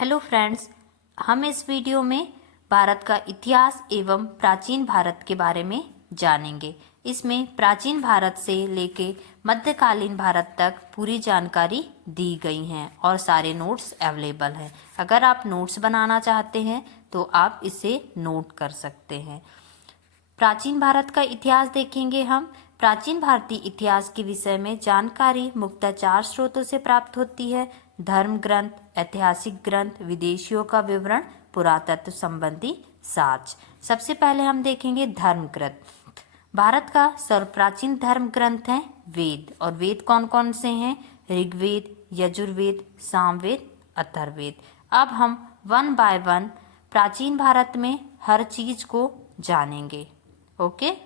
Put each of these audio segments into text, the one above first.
Hello friends, हम इस video में भारत का इतिहास एवं प्राचीन भारत के बारे में जानेंगे। इसमें प्राचीन भारत से लेके मध्यकालीन भारत तक पूरी जानकारी दी गई हैं और सारे नोट्स अवेलेबल हैं। अगर आप नोट्स बनाना चाहते हैं तो आप इसे नोट कर सकते हैं। प्राचीन भारत का इतिहास देखेंगे हम। प्राचीन भारतीय इतिहास के विषय में जानकारी मुख्यतः 4 स्रोतों से प्राप्त होती है: धर्म ग्रंथ, ऐतिहासिक ग्रंथ, विदेशियों का विवरण, पुरातत्व संबंधी साक्ष्य। सबसे पहले हम देखेंगे धर्म ग्रंथ। भारत का सर्वप्राचीन धर्म ग्रंथ है वेद। और वेद कौन कौन से हैं? ऋग्वेद, यजुर्वेद, सामवेद, अथर्ववेद। अब हम वन बाय वन प्राचीन भारत में हर चीज को जानेंगे। ओके।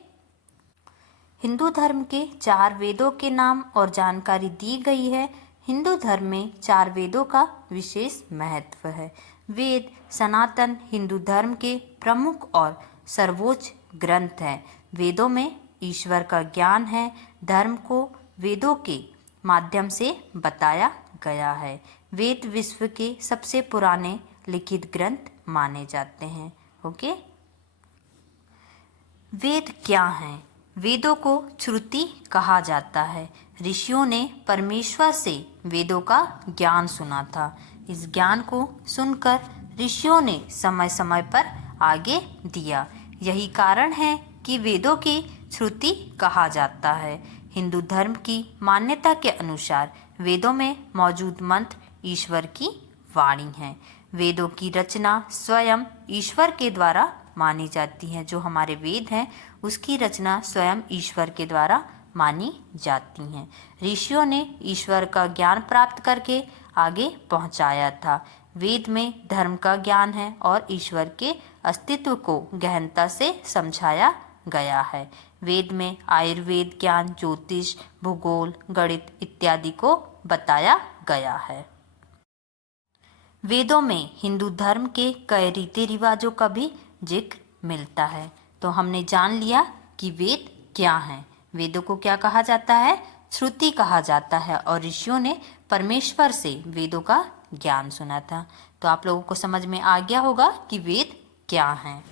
हिंदू धर्म के 4 वेदों के नाम और जानकारी दी गई है। हिंदू धर्म में 4 वेदों का विशेष महत्व है। वेद सनातन हिंदू धर्म के प्रमुख और सर्वोच्च ग्रंथ हैं। वेदों में ईश्वर का ज्ञान है। धर्म को वेदों के माध्यम से बताया गया है। वेद विश्व के सबसे पुराने लिखित ग्रंथ माने जाते हैं। ओके। वेद क्या हैं? वेदों को श्रुति कहा जाता है। ऋषियों ने परमेश्वर से वेदों का ज्ञान सुना था। इस ज्ञान को सुनकर ऋषियों ने समय समय पर आगे दिया। यही कारण है कि वेदों की श्रुति कहा जाता है। हिंदू धर्म की मान्यता के अनुसार वेदों में मौजूद मंत्र ईश्वर की वाणी है। वेदों की रचना स्वयं ईश्वर के द्वारा मानी जाती है। जो हमारे वेद हैं उसकी रचना स्वयं ईश्वर के द्वारा मानी जाती हैं। ऋषियों ने ईश्वर का ज्ञान प्राप्त करके आगे पहुंचाया था। वेद में धर्म का ज्ञान है और ईश्वर के अस्तित्व को गहनता से समझाया गया है। वेद में आयुर्वेद ज्ञान, ज्योतिष, भूगोल, गणित इत्यादि को बताया गया है। वेदों में हिंदू धर्म के कई रीति रिवाजों का भी जिक्र मिलता है। तो हमने जान लिया कि वेद क्या हैं। वेदों को क्या कहा जाता है? श्रुति कहा जाता है। और ऋषियों ने परमेश्वर से वेदों का ज्ञान सुना था। तो आप लोगों को समझ में आ गया होगा कि वेद क्या हैं।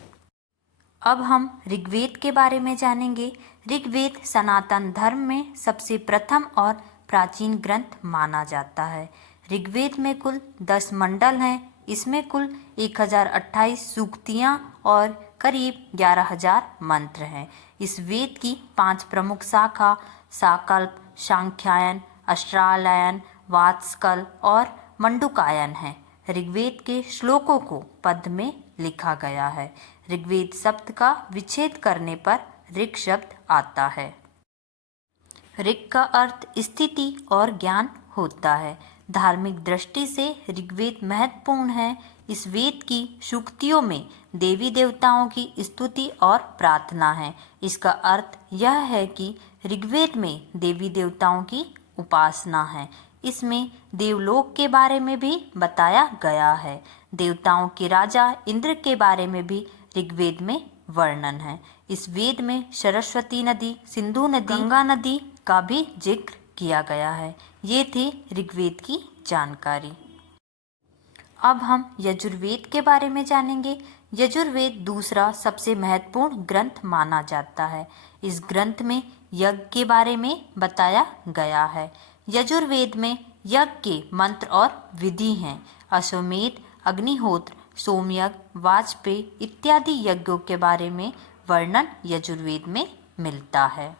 अब हम ऋग्वेद के बारे में जानेंगे। ऋग्वेद सनातन धर्म में सबसे प्रथम और प्राचीन ग्रंथ माना जाता है। ऋग्वेद में कुल 10 मंडल हैं। इसमें कुल 1028 सूक्तियाँ और करीब 11,000 मंत्र हैं। इस वेद की 5 प्रमुख शाखा साकल्प, सांख्यायन, अस्ट्रालयन, वात्स्कल और मंडूकायन हैं। ऋग्वेद के श्लोकों को पद में लिखा गया है। ऋग्वेद शब्द का विच्छेद करने पर ऋग शब्द आता है। ऋग का अर्थ स्थिति और ज्ञान होता है। धार्मिक दृष्टि से ऋग्वेद महत्वपूर्ण है। इस वेद की सूक्तियों में देवी देवताओं की स्तुति और प्रार्थना है। इसका अर्थ यह है कि ऋग्वेद में देवी देवताओं की उपासना है। इसमें देवलोक के बारे में भी बताया गया है। देवताओं के राजा इंद्र के बारे में भी ऋग्वेद में वर्णन है। इस वेद में सरस्वती नदी, सिंधु नदी, गंगा नदी का भी जिक्र किया गया है। ये थी ऋग्वेद की जानकारी। अब हम यजुर्वेद के बारे में जानेंगे। यजुर्वेद दूसरा सबसे महत्वपूर्ण ग्रंथ माना जाता है। इस ग्रंथ में यज्ञ के बारे में बताया गया है। यजुर्वेद में यज्ञ के मंत्र और विधि हैं। अश्वमेध, अग्निहोत्र, सोमयज्ञ, वाजपेयी इत्यादि यज्ञों के बारे में वर्णन यजुर्वेद में मिलता है।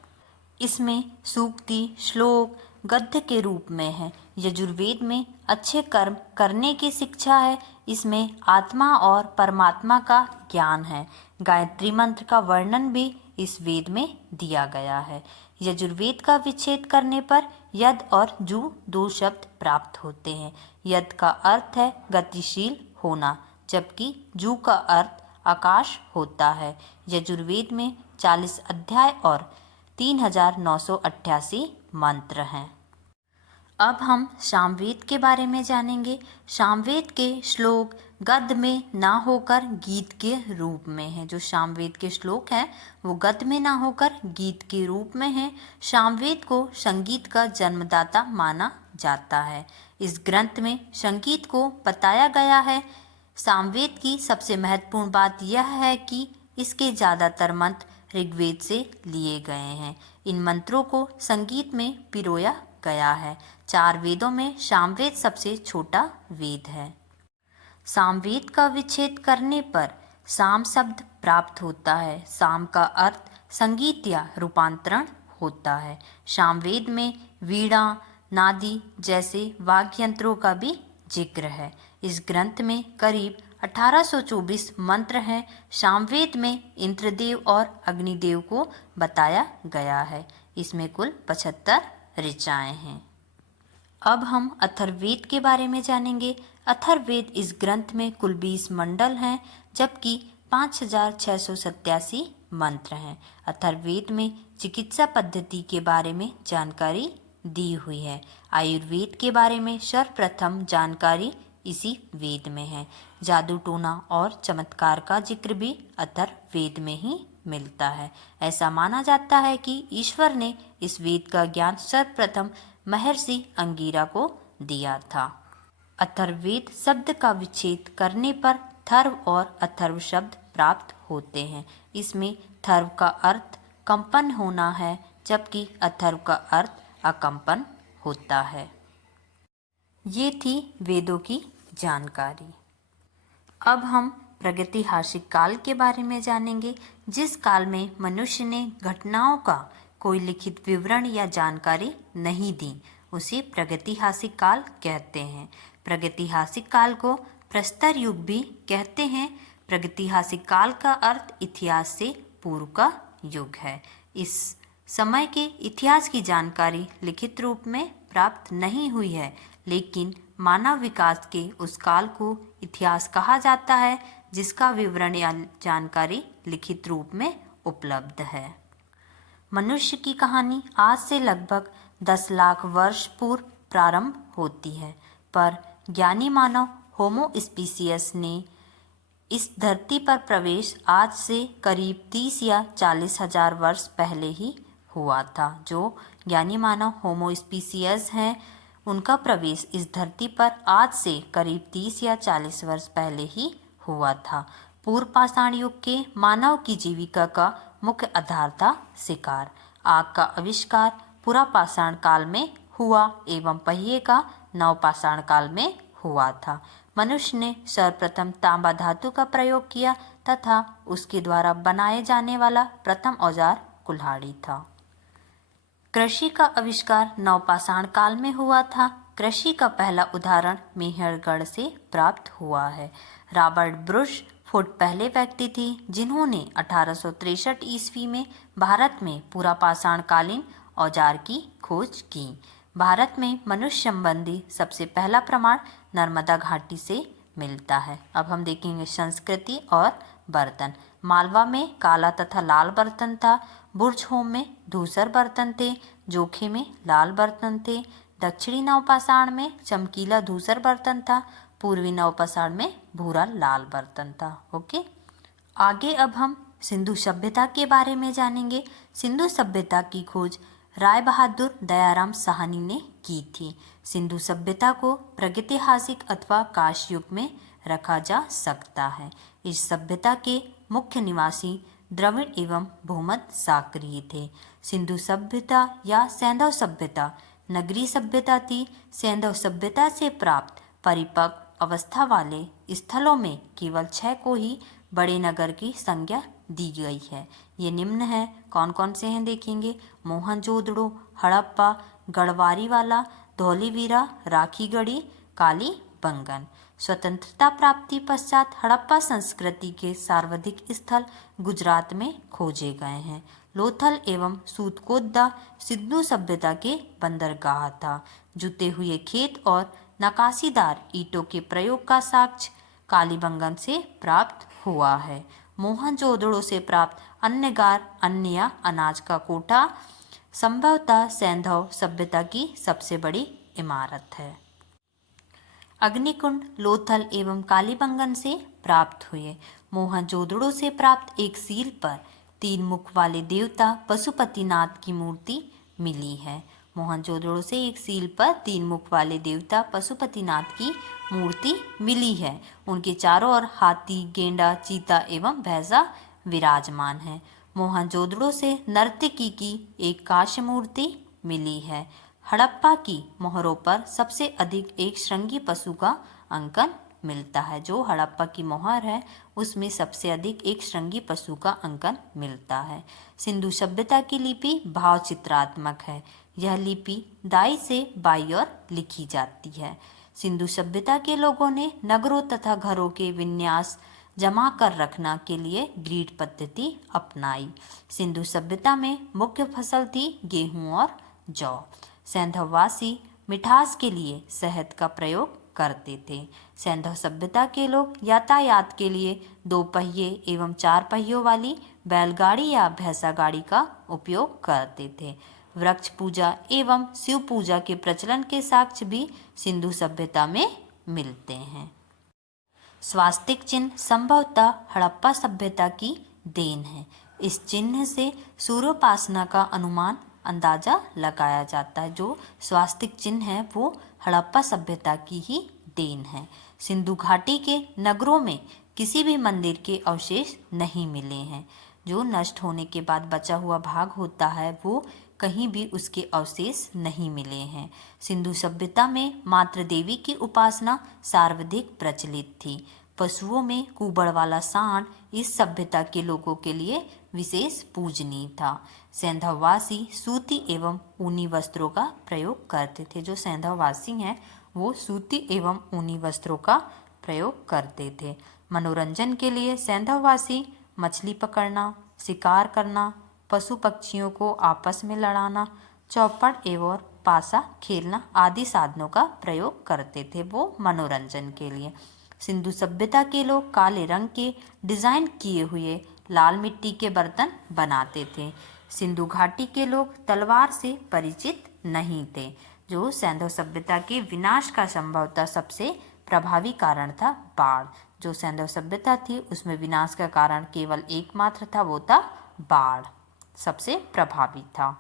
इसमें सूक्ति, श्लोक गद्य के रूप में है। यजुर्वेद में अच्छे कर्म करने की शिक्षा है। इसमें आत्मा और परमात्मा का ज्ञान है। गायत्री मंत्र का वर्णन भी इस वेद में दिया गया है। यजुर्वेद का विच्छेद करने पर यद और जु 2 शब्द प्राप्त होते हैं। यद का अर्थ है गतिशील होना, जबकि जू का अर्थ आकाश होता है। यजुर्वेद में 40 अध्याय और 3,988 मंत्र हैं। अब हम सामवेद के बारे में जानेंगे। सामवेद के श्लोक गद्य में ना होकर गीत के रूप में हैं। जो सामवेद के श्लोक हैं वो गद्य में ना होकर गीत के रूप में हैं। सामवेद को संगीत का जन्मदाता माना जाता है। इस ग्रंथ में संगीत को बताया गया है। सामवेद की सबसे महत्वपूर्ण बात यह है कि इसके ज़्यादातर मंत्र ऋग्वेद से लिए गए हैं। इन मंत्रों को संगीत में पिरोया गया है। 4 वेदों में सामवेद सबसे छोटा वेद है। सामवेद का विच्छेद करने पर साम शब्द प्राप्त होता है। साम का अर्थ संगीत या रूपांतरण होता है। सामवेद में वीणा, नादी जैसे वाद्य यंत्रों का भी जिक्र है। इस ग्रंथ में करीब 1824 मंत्र हैं। सामवेद में इंद्रदेव और अग्निदेव को बताया गया है। इसमें कुल 75 ऋचाएं हैं। अब हम अथर्ववेद के बारे में जानेंगे। अथर्ववेद इस ग्रंथ में कुल 20 मंडल हैं, जबकि 5687 मंत्र हैं। अथर्ववेद में चिकित्सा पद्धति के बारे में जानकारी दी हुई है। आयुर्वेद के बारे में सर्वप्रथम जानकारी इसी वेद में है। जादू टोना और चमत्कार का जिक्र भी अथर्ववेद में ही मिलता है। ऐसा माना जाता है कि ईश्वर ने इस वेद का ज्ञान सर्वप्रथम महर्षि अंगिरा को दिया था। अथर्ववेद शब्द का विच्छेद करने पर थर्व और अथर्व शब्द प्राप्त होते हैं। इसमें थर्व का अर्थ कंपन होना है, जबकि अथर्व का अर्थ अकंपन होता है। ये थी वेदों की जानकारी। अब हम प्रागैतिहासिक काल के बारे में जानेंगे। जिस काल में मनुष्य ने घटनाओं का कोई लिखित विवरण या जानकारी नहीं दी, उसे प्रागैतिहासिक काल कहते हैं। प्रागैतिहासिक काल को प्रस्तर युग भी कहते हैं। प्रागैतिहासिक काल का अर्थ इतिहास से पूर्व का युग है। इस समय के इतिहास की जानकारी लिखित रूप में प्राप्त नहीं हुई है, लेकिन मानव विकास के उस काल को इतिहास कहा जाता है जिसका विवरण या जानकारी लिखित रूप में उपलब्ध है। मनुष्य की कहानी आज से लगभग 10 लाख वर्ष पूर्व प्रारंभ होती है, पर ज्ञानी मानव होमो स्पीसियस ने इस धरती पर प्रवेश आज से करीब 30 या 40 हजार वर्ष पहले ही हुआ था। जो ज्ञानी मानव होमो स्पीसियस हैं, उनका प्रवेश इस धरती पर आज से करीब 30 या 40 वर्ष पहले ही हुआ था। पूर्व पाषाण युग के मानव की जीविका का मुख्य आधार था शिकार। आग का आविष्कार पुरा पाषाण काल में हुआ एवं पहिए का नव पाषाण काल में हुआ था। मनुष्य ने सर्वप्रथम तांबा धातु का प्रयोग किया तथा उसके द्वारा बनाए जाने वाला प्रथम औजार कुल्हाड़ी था। कृषि का आविष्कार नवपाषाण काल में हुआ था। कृषि का पहला उदाहरण मेहरगढ़ से प्राप्त हुआ है। रॉबर्ट ब्रुश फुट पहले व्यक्ति थे जिन्होंने 1863 ईस्वी में भारत में पूरा पाषाण कालीन औजार की खोज की। भारत में मनुष्य संबंधी सबसे पहला प्रमाण नर्मदा घाटी से मिलता है। अब हम देखेंगे संस्कृति और बर्तन। मालवा में काला तथा लाल बर्तन था। बुर्जहोम में धूसर बर्तन थे। जोखे में लाल बर्तन थे। दक्षिणी नवपाषाण में चमकीला धूसर बर्तन था। पूर्वी नवपाषाण में भूरा लाल बर्तन था। ओके, आगे अब हम सिंधु सभ्यता के बारे में जानेंगे। सिंधु सभ्यता की खोज राय बहादुर दयाराम साहनी ने की थी। सिंधु सभ्यता को प्रागैतिहासिक अथवा काश युग में रखा जा सकता है। इस सभ्यता के मुख्य निवासी द्रविड़ एवं भूमध्य सागरीय थे। सिंधु सभ्यता या सैंधव सभ्यता नगरीय सभ्यता थी। सैंधव सभ्यता से प्राप्त परिपक्व अवस्था वाले स्थलों में केवल 6 को ही बड़े नगर की संज्ञा दी गई है। ये निम्न है, कौन कौन से हैं देखेंगे। मोहनजोदड़ो, हड़प्पा, गढ़वारीवाला, धौलीवीरा, राखीगढ़ी, कालीबंगन। स्वतंत्रता प्राप्ति पश्चात हड़प्पा संस्कृति के सर्वाधिक स्थल गुजरात में खोजे गए हैं। लोथल एवं सूतकोदा सिंधु सभ्यता के बंदरगाह था। जुते हुए खेत और नकाशीदार ईंटों के प्रयोग का साक्ष्य कालीबंगन से प्राप्त हुआ है। मोहनजोदड़ो से प्राप्त अन्न या अनाज का कोटा संभवतः सैंधव सभ्यता की सबसे बड़ी इमारत है। अग्निकुंड लोथल एवं कालीबंगन से प्राप्त हुए। मोहनजोदड़ो से प्राप्त एक सील पर 3 मुख वाले देवता पशुपतिनाथ की मूर्ति मिली है। मोहनजोदड़ो से एक सील पर 3 मुख वाले देवता पशुपतिनाथ की मूर्ति मिली है। उनके चारों ओर हाथी, गेंडा, चीता एवं भैंसा विराजमान है। मोहनजोदड़ो से नर्तकी की एक कांस्य मूर्ति मिली है। हड़प्पा की मोहरों पर सबसे अधिक एक श्रृंगी पशु का अंकन मिलता है। जो हड़प्पा की मोहर है उसमें सबसे अधिक एक श्रृंगी पशु का अंकन मिलता है। सिंधु सभ्यता की लिपि भाव चित्रात्मक है। यह लिपि दाई से बाई ओर लिखी जाती है। सिंधु सभ्यता के लोगों ने नगरों तथा घरों के विन्यास जमा कर रखना के लिए ग्रीड पद्धति अपनाई। सिंधु सभ्यता में मुख्य फसल थी गेहूं और जौ। सैंधववासी मिठास के लिए शहद का प्रयोग करते थे। सैंधव सभ्यता के लोग यातायात के लिए 2 पहिए एवं 4 पहियों वाली बैलगाड़ी या भैंसा गाड़ी का उपयोग करते थे। वृक्ष पूजा एवं शिव पूजा के प्रचलन के साक्ष्य भी सिंधु सभ्यता में मिलते हैं। स्वास्तिक चिन्ह संभवतः हड़प्पा सभ्यता की देन है। इस चिन्ह से सूर्योपासना का अनुमान अंदाजा लगाया जाता है। जो स्वास्तिक चिन्ह है वो हड़प्पा सभ्यता की ही देन है। सिंधु घाटी के नगरों में किसी भी मंदिर के अवशेष नहीं मिले हैं। जो नष्ट होने के बाद बचा हुआ भाग होता है वो कहीं भी उसके अवशेष नहीं मिले हैं। सिंधु सभ्यता में मात्र देवी की उपासना सर्वाधिक प्रचलित थी। पशुओं में कुबड़ वाला सांड इस सभ्यता के लोगों के लिए विशेष पूजनीय था। सैंधववासी सूती एवं ऊनी वस्त्रों का प्रयोग करते थे। जो सैंधववासी हैं वो सूती एवं ऊनी वस्त्रों का प्रयोग करते थे। मनोरंजन के लिए सैंधववासी मछली पकड़ना, शिकार करना, पशु पक्षियों को आपस में लड़ाना, चौपड़ एवं पासा खेलना आदि साधनों का प्रयोग करते थे वो मनोरंजन के लिए। सिंधु सभ्यता के लोग काले रंग के डिजाइन किए हुए लाल मिट्टी के बर्तन बनाते थे। सिंधु घाटी के लोग तलवार से परिचित नहीं थे। जो सैंधव सभ्यता के विनाश का संभवतः सबसे प्रभावी कारण था बाढ़। जो सैंधव सभ्यता थी उसमें विनाश का कारण केवल एकमात्र था, वो था बाढ़, सबसे प्रभावी था।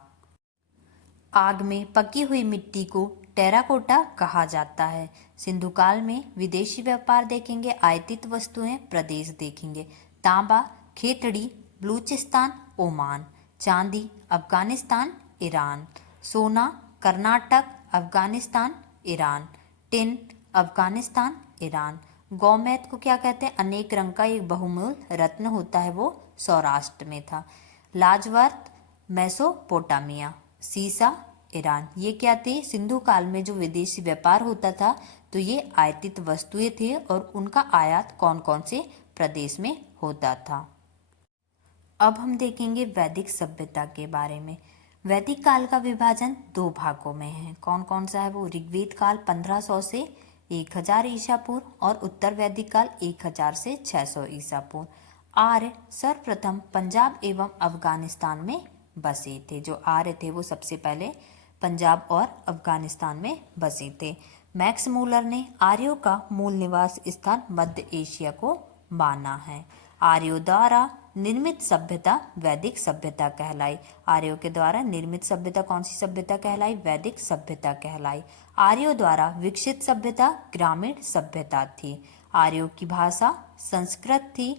आग में पकी हुई मिट्टी को टेराकोटा कहा जाता है। सिंधु काल में विदेशी व्यापार देखेंगे, आयातित वस्तुएं प्रदेश देखेंगे। तांबा खेतड़ी बलूचिस्तान ओमान, चांदी अफगानिस्तान ईरान, सोना Karnataka Afghanistan Iran, tin Afghanistan Iran. गौमैत को क्या कहते हैं? अनेक रंग का एक बहुमूल्य रत्न होता है, वो सौराष्ट्र में था। लाजवर्त मेसोपोटामिया, सीसा ईरान। ये क्या थे? सिंधु काल में जो विदेशी व्यापार होता था तो ये आयातित वस्तुएं थे और उनका आयात कौन कौन से प्रदेश में होता था। अब हम देखेंगे वैदिक सभ्यता के बारे में। वैदिक काल का विभाजन 2 भागों में है। कौन कौन सा है वो? ऋग्वेद काल 1500 से 1000 ईसा पूर्व और उत्तर वैदिक काल 1000 से 600 ईसा पूर्व। आर्य सर्वप्रथम पंजाब एवं अफगानिस्तान में बसे थे। जो आर्य थे वो सबसे पहले पंजाब और अफगानिस्तान में बसे थे। मैक्स मूलर ने आर्यों का मूल निवास स्थान मध्य एशिया को माना है। आर्यों द्वारा निर्मित सभ्यता वैदिक सभ्यता कहलाई। आर्यों के द्वारा निर्मित सभ्यता कौन सी सभ्यता कहलाई? वैदिक सभ्यता कहलाई। आर्यों द्वारा विकसित सभ्यता ग्रामीण सभ्यता थी। आर्यों की भाषा संस्कृत थी।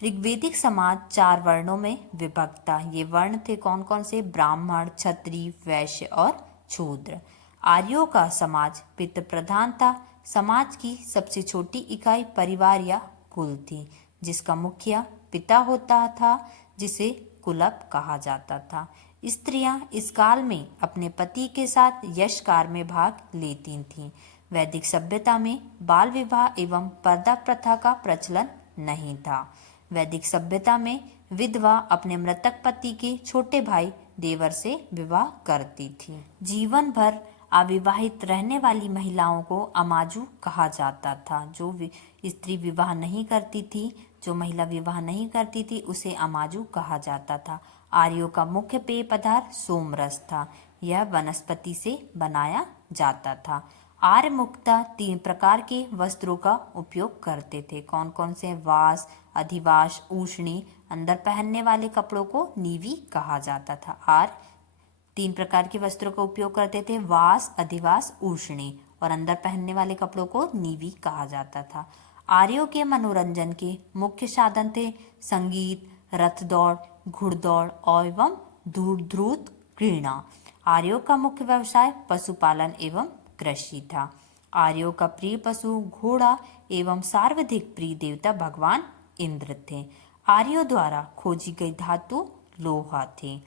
ऋग्वेदिक समाज 4 वर्णों में विभक्त था। ये वर्ण थे कौन कौन से? ब्राह्मण, क्षत्रिय, वैश्य और शूद्र। आर्यों का समाज पितृ प्रधान था। समाज की सबसे छोटी इकाई परिवार या कुल थी, जिसका मुखिया पिता होता था, जिसे कुलप कहा जाता था। स्त्रियां इस काल में अपने पति के साथ यश कार्य में भाग लेती थीं। वैदिक सभ्यता में बाल विवाह एवं पर्दा प्रथा का प्रचलन नहीं था। वैदिक सभ्यता में विधवा अपने मृतक पति के छोटे भाई देवर से विवाह करती थी। जीवन भर अविवाहित रहने वाली महिलाओं को अमाजू कहा जाता था। जो स्त्री विवाह नहीं करती थी, जो महिला विवाह नहीं करती थी, उसे अमाजू कहा जाता था। आर्यों का मुख्य पेय पदार्थ सोमरस था। यह वनस्पति से बनाया जाता था। आर्य मुख्यतः 3 प्रकार के वस्त्रों का उपयोग करते थे। कौन कौन से? वास, अधिवास, उष्णी। अंदर पहनने वाले कपड़ों को नीवी कहा जाता था। आर्य 3 प्रकार के वस्त्रों का उपयोग करते थे, वास, अधिवास, उष्णी, और अंदर पहनने वाले कपड़ों को नीवी कहा जाता था। आर्यों के मनोरंजन के मुख्य साधन थे संगीत, रथ दौड़, घुड़दौड़ एवं ध्रुत क्रीड़ा। आर्यों का मुख्य व्यवसाय पशुपालन एवं कृषि था। आर्यों का प्रिय पशु घोड़ा एवं सर्वाधिक प्रिय देवता भगवान इंद्र थे। आर्यों द्वारा खोजी गई धातु लोहा थे।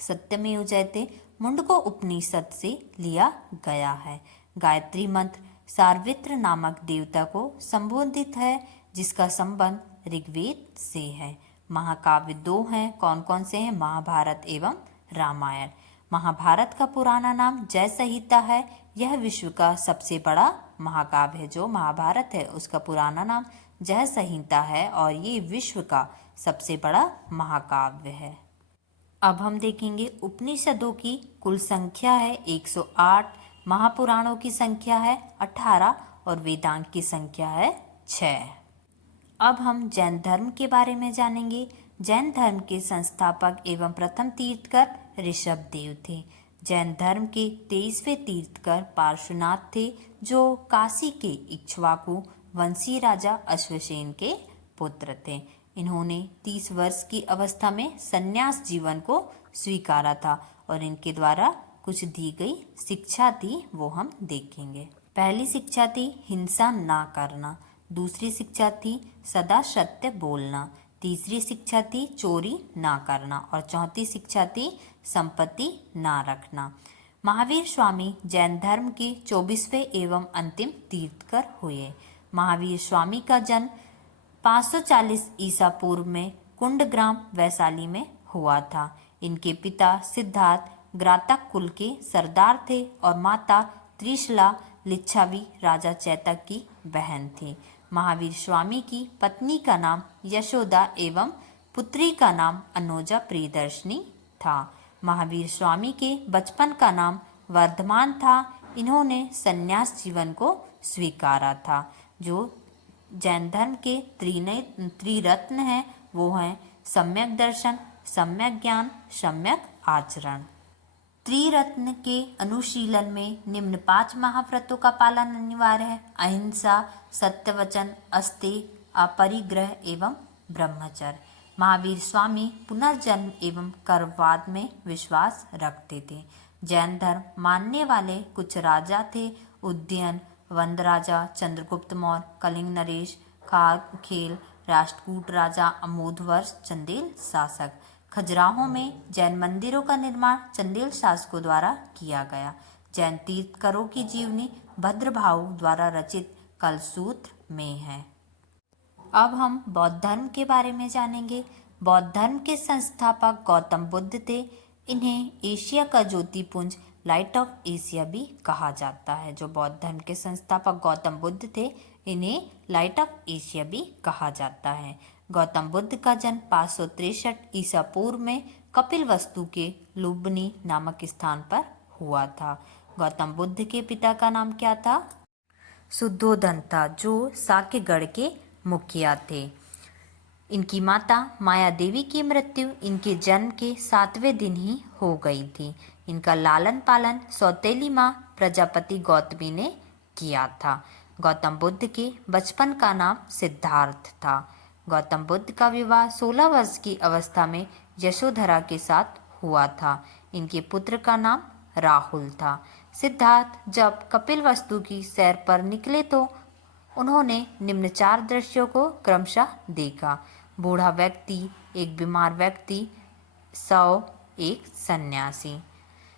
सत्यमेव जयते मुंडको उपनिषद से लिया गया है। गायत्री मंत्र सार्वत्र नामक देवता को संबोधित है, जिसका संबंध ऋग्वेद से है। महाकाव्य 2 हैं, कौन कौन से हैं? महाभारत एवं रामायण। महाभारत का पुराना नाम जय संहिता है। यह विश्व का सबसे बड़ा महाकाव्य है। जो महाभारत है उसका पुराना नाम जय संहिता है और ये विश्व का सबसे बड़ा महाकाव्य है। अब हम देखेंगे उपनिषदों की कुल संख्या है 108, महापुराणों की संख्या है 18 और वेदांत की संख्या है 6। अब हम जैन धर्म के बारे में जानेंगे। जैन धर्म के संस्थापक एवं प्रथम तीर्थकर ऋषभ देव थे। जैन धर्म के 23वें तीर्थकर पार्श्वनाथ थे, जो काशी के इक्ष्वाकु वंशी राजा अश्वसेन के पुत्र थे। इन्होंने 30 वर्ष की अवस्था में संन्यास जीवन को स्वीकारा था और इनके द्वारा कुछ दी गई शिक्षा थी, वो हम देखेंगे। पहली शिक्षा थी हिंसा ना करना, दूसरी शिक्षा थी सदा सत्य बोलना, तीसरी शिक्षा थी चोरी ना करना और चौथी शिक्षा थी संपत्ति ना रखना। महावीर स्वामी जैन धर्म के 24वें एवं अंतिम तीर्थकर हुए। महावीर स्वामी का जन्म 540 ईसा पूर्व में कुंडग्राम वैशाली में हुआ था। इनके पिता सिद्धार्थ ग्रातक कुल के सरदार थे और माता त्रिशला लिच्छावी राजा चैतक की बहन थी। महावीर स्वामी की पत्नी का नाम यशोदा एवं पुत्री का नाम अनोजा प्रियदर्शनी था। महावीर स्वामी के बचपन का नाम वर्धमान था। इन्होंने संन्यास जीवन को स्वीकारा था। जो जैन धर्म के त्रिरत्न हैं वो हैं सम्यक दर्शन, सम्यक ज्ञान, सम्यक आचरण। त्रिरत्न के अनुशीलन में निम्न 5 महाव्रतों का पालन अनिवार्य है: अहिंसा, सत्यवचन, अस्तेय, अपरिग्रह एवं ब्रह्मचर्य। महावीर स्वामी पुनर्जन्म एवं कर्मवाद में विश्वास रखते थे। जैन धर्म मानने वाले कुछ राजा थे: उदयन वंदराजा, चंद्रगुप्त मौर्य, कलिंग नरेश, खारखेल, राष्ट्रकूट राजा, अमोधवर्ष, चंदेल शासक। खजुराहो में जैन मंदिरों का निर्माण चंदेल शासकों द्वारा किया गया। जैन तीर्थकरों की जीवनी भद्रभाऊ द्वारा रचित कलसूत्र में है। अब हम बौद्ध धर्म के बारे में जानेंगे। बौद्ध धर्म के संस्थापक गौतम बुद्ध थे। इन्हें एशिया का ज्योतिपुंज लाइट ऑफ एशिया भी कहा जाता है। जो बौद्ध धर्म के संस्थापक गौतम बुद्ध थे, इन्हें लाइट ऑफ एशिया भी कहा जाता है। गौतम बुद्ध का जन्म 563 ईसा पूर्व में कपिलवस्तु के लुम्बिनी नामक स्थान पर हुआ था। गौतम बुद्ध के पिता का नाम क्या था? शुद्धोधन था, जो साक्यगढ़ के मुखिया थे। इनकी माता माया देवी की मृत्यु इनके जन्म के 7वें दिन ही हो गई थी। इनका लालन पालन सौतेली माँ प्रजापति गौतमी ने किया था। गौतम बुद्ध के बचपन का नाम सिद्धार्थ था। गौतम बुद्ध का विवाह 16 वर्ष की अवस्था में यशोधरा के साथ हुआ था। इनके पुत्र का नाम राहुल था। सिद्धार्थ जब कपिलवस्तु की सैर पर निकले तो उन्होंने निम्न 4 दृश्यों को क्रमशः देखा: बूढ़ा व्यक्ति, एक बीमार व्यक्ति, शव, एक सन्यासी।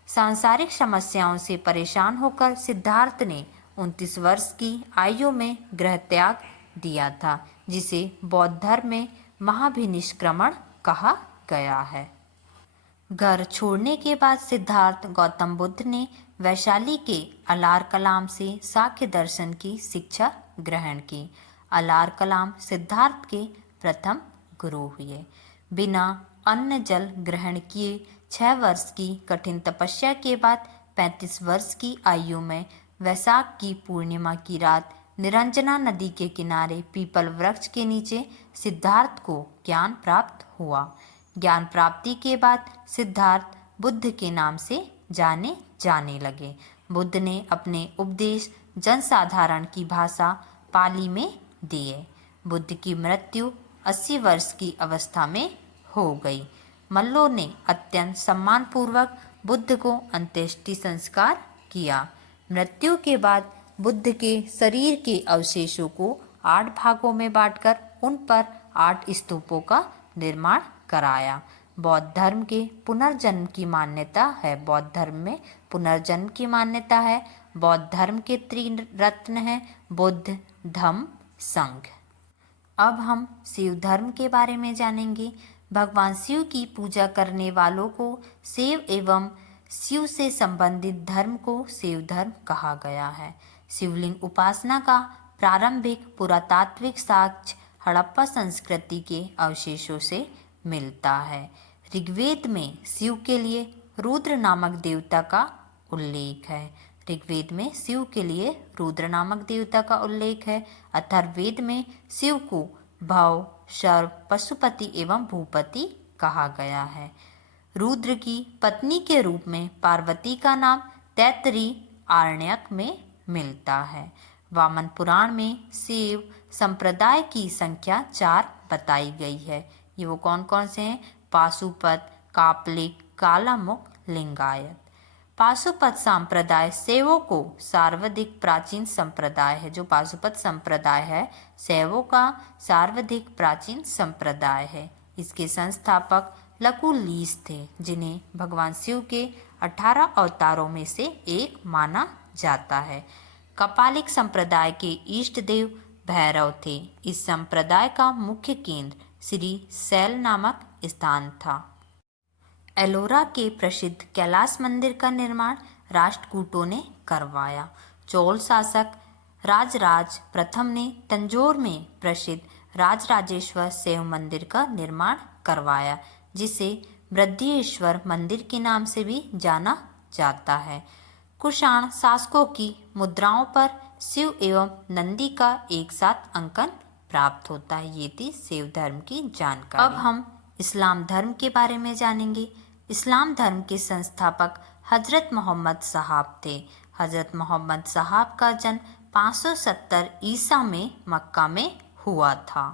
सांसारिक समस्याओं से परेशान होकर सिद्धार्थ ने 29 वर्ष की आयु में गृह त्याग दिया था, जिसे बौद्ध धर्म में महाभिनिष्क्रमण कहा गया है। घर छोड़ने के बाद सिद्धार्थ गौतम बुद्ध ने वैशाली के अलार कलाम से सांख्य दर्शन की शिक्षा ग्रहण की। अलार कलाम सिद्धार्थ के प्रथम गुरु हुए। बिना अन्न जल ग्रहण किए 6 वर्ष की कठिन तपस्या के बाद 35 वर्ष की आयु में वैशाख की पूर्णिमा की रात निरंजना नदी के किनारे पीपल वृक्ष के नीचे सिद्धार्थ को ज्ञान प्राप्त हुआ। ज्ञान प्राप्ति के बाद सिद्धार्थ बुद्ध के नाम से जाने जाने लगे। बुद्ध ने अपने उपदेश जनसाधारण की भाषा पाली में दिए। बुद्ध की मृत्यु 80 वर्ष की अवस्था में हो गई। मल्लों ने अत्यंत सम्मानपूर्वक बुद्ध को अंत्येष्टि संस्कार किया। मृत्यु के बाद बुद्ध के शरीर के अवशेषों को 8 भागों में बांटकर उन पर 8 स्तूपों का निर्माण कराया। बौद्ध धर्म के पुनर्जन्म की मान्यता है। बौद्ध धर्म में पुनर्जन्म की मान्यता है। बौद्ध धर्म के त्रिरत्न हैं बुद्ध, धम्म, संघ। अब हम शिव धर्म के बारे में जानेंगे। भगवान शिव की पूजा करने वालों को शिव एवं शिव से संबंधित धर्म को शिव धर्म कहा गया है। शिवलिंग उपासना का प्रारंभिक पुरातात्विक साक्ष्य हड़प्पा संस्कृति के अवशेषों से मिलता है। ऋग्वेद में शिव के लिए रुद्र नामक देवता का उल्लेख है। ऋग्वेद में शिव के लिए रुद्र नामक देवता का उल्लेख है। अथर्ववेद में शिव को भव, सर्व, पशुपति एवं भूपति कहा गया है। रुद्र की पत्नी के रूप में पार्वती का नाम तैत्तरीय आरण्यक में मिलता है। वामन पुराण में शिव संप्रदाय की संख्या 4 बताई गई है। ये वो कौन कौन से हैं? पाशुपत, कापलिक, कालामुख, लिंगायत। पाशुपत संप्रदाय शैवों को सर्वाधिक प्राचीन संप्रदाय है। जो पाशुपत संप्रदाय है शैवों का सर्वाधिक प्राचीन संप्रदाय है। इसके संस्थापक लकुलीस थे, जिन्हें भगवान शिव के 18 अवतारों में से एक माना जाता है। कपालिक संप्रदाय के इष्ट देव भैरव थे। इस संप्रदाय का मुख्य केंद्र श्री शैल नामक स्थान था। एलोरा के प्रसिद्ध कैलाश मंदिर का निर्माण राष्ट्रकूटों ने करवाया। चोल शासक राजराज प्रथम ने तंजौर में प्रसिद्ध राजराजेश्वर शिव मंदिर का निर्माण करवाया, जिसे बृहदीश्वर मंदिर के नाम से भी जाना जाता है। कुषाण शासकों की मुद्राओं पर शिव एवं नंदी का एक साथ अंकन प्राप्त होता है। ये थी शिव धर्म की जानकारी। अब हम इस्लाम धर्म के बारे में जानेंगे। इस्लाम धर्म के संस्थापक हजरत मोहम्मद साहब थे। हजरत मोहम्मद साहब का जन्म 570 ईसा में मक्का में हुआ था।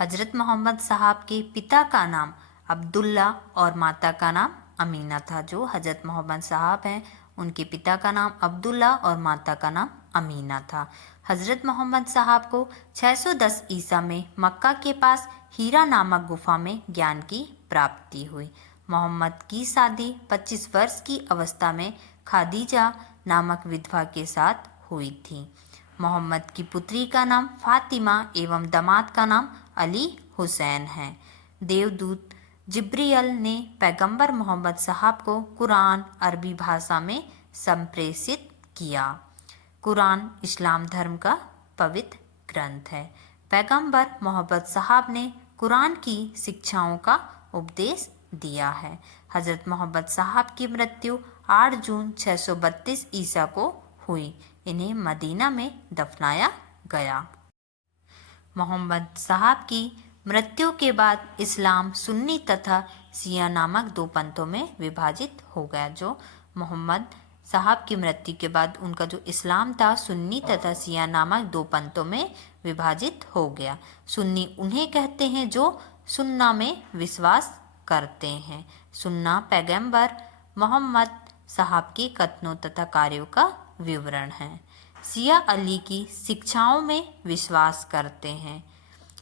हजरत मोहम्मद साहब के पिता का नाम अब्दुल्ला और माता का नाम अमीना था। जो हजरत मोहम्मद साहब हैं उनके पिता का नाम अब्दुल्ला और माता का नाम अमीना था। हजरत मोहम्मद साहब को 610 ईसा में मक्का के पास हीरा नामक गुफा में ज्ञान की प्राप्ति हुई। मोहम्मद की शादी 25 वर्ष की अवस्था में खादीजा नामक विधवा के साथ हुई थी। मोहम्मद की पुत्री का नाम फातिमा एवं दामाद का नाम अली हुसैन है। देवदूत जिब्रियल ने पैगंबर मोहम्मद साहब को कुरान अरबी भाषा में संप्रेषित किया। कुरान इस्लाम धर्म का पवित्र ग्रंथ है। पैगंबर मोहम्मद साहब ने कुरान की शिक्षाओं का उपदेश दिया है। हजरत मोहम्मद साहब की मृत्यु 8 जून 632 ईसा को हुई। इन्हें मदीना में दफनाया गया। मोहम्मद साहब की मृत्यु के बाद इस्लाम सुन्नी तथा शिया नामक 2 पंथों में विभाजित हो गया। जो मोहम्मद साहब की मृत्यु के बाद उनका जो इस्लाम था सुन्नी तथा शिया नामक 2 पंथों में विभाजित हो गया। सुन्नी उन्हें कहते हैं जो सुन्ना में विश्वास करते हैं। सुन्ना पैगंबर मोहम्मद साहब के कथनों तथा कार्यों का विवरण है। शिया अली की शिक्षाओं में विश्वास करते हैं।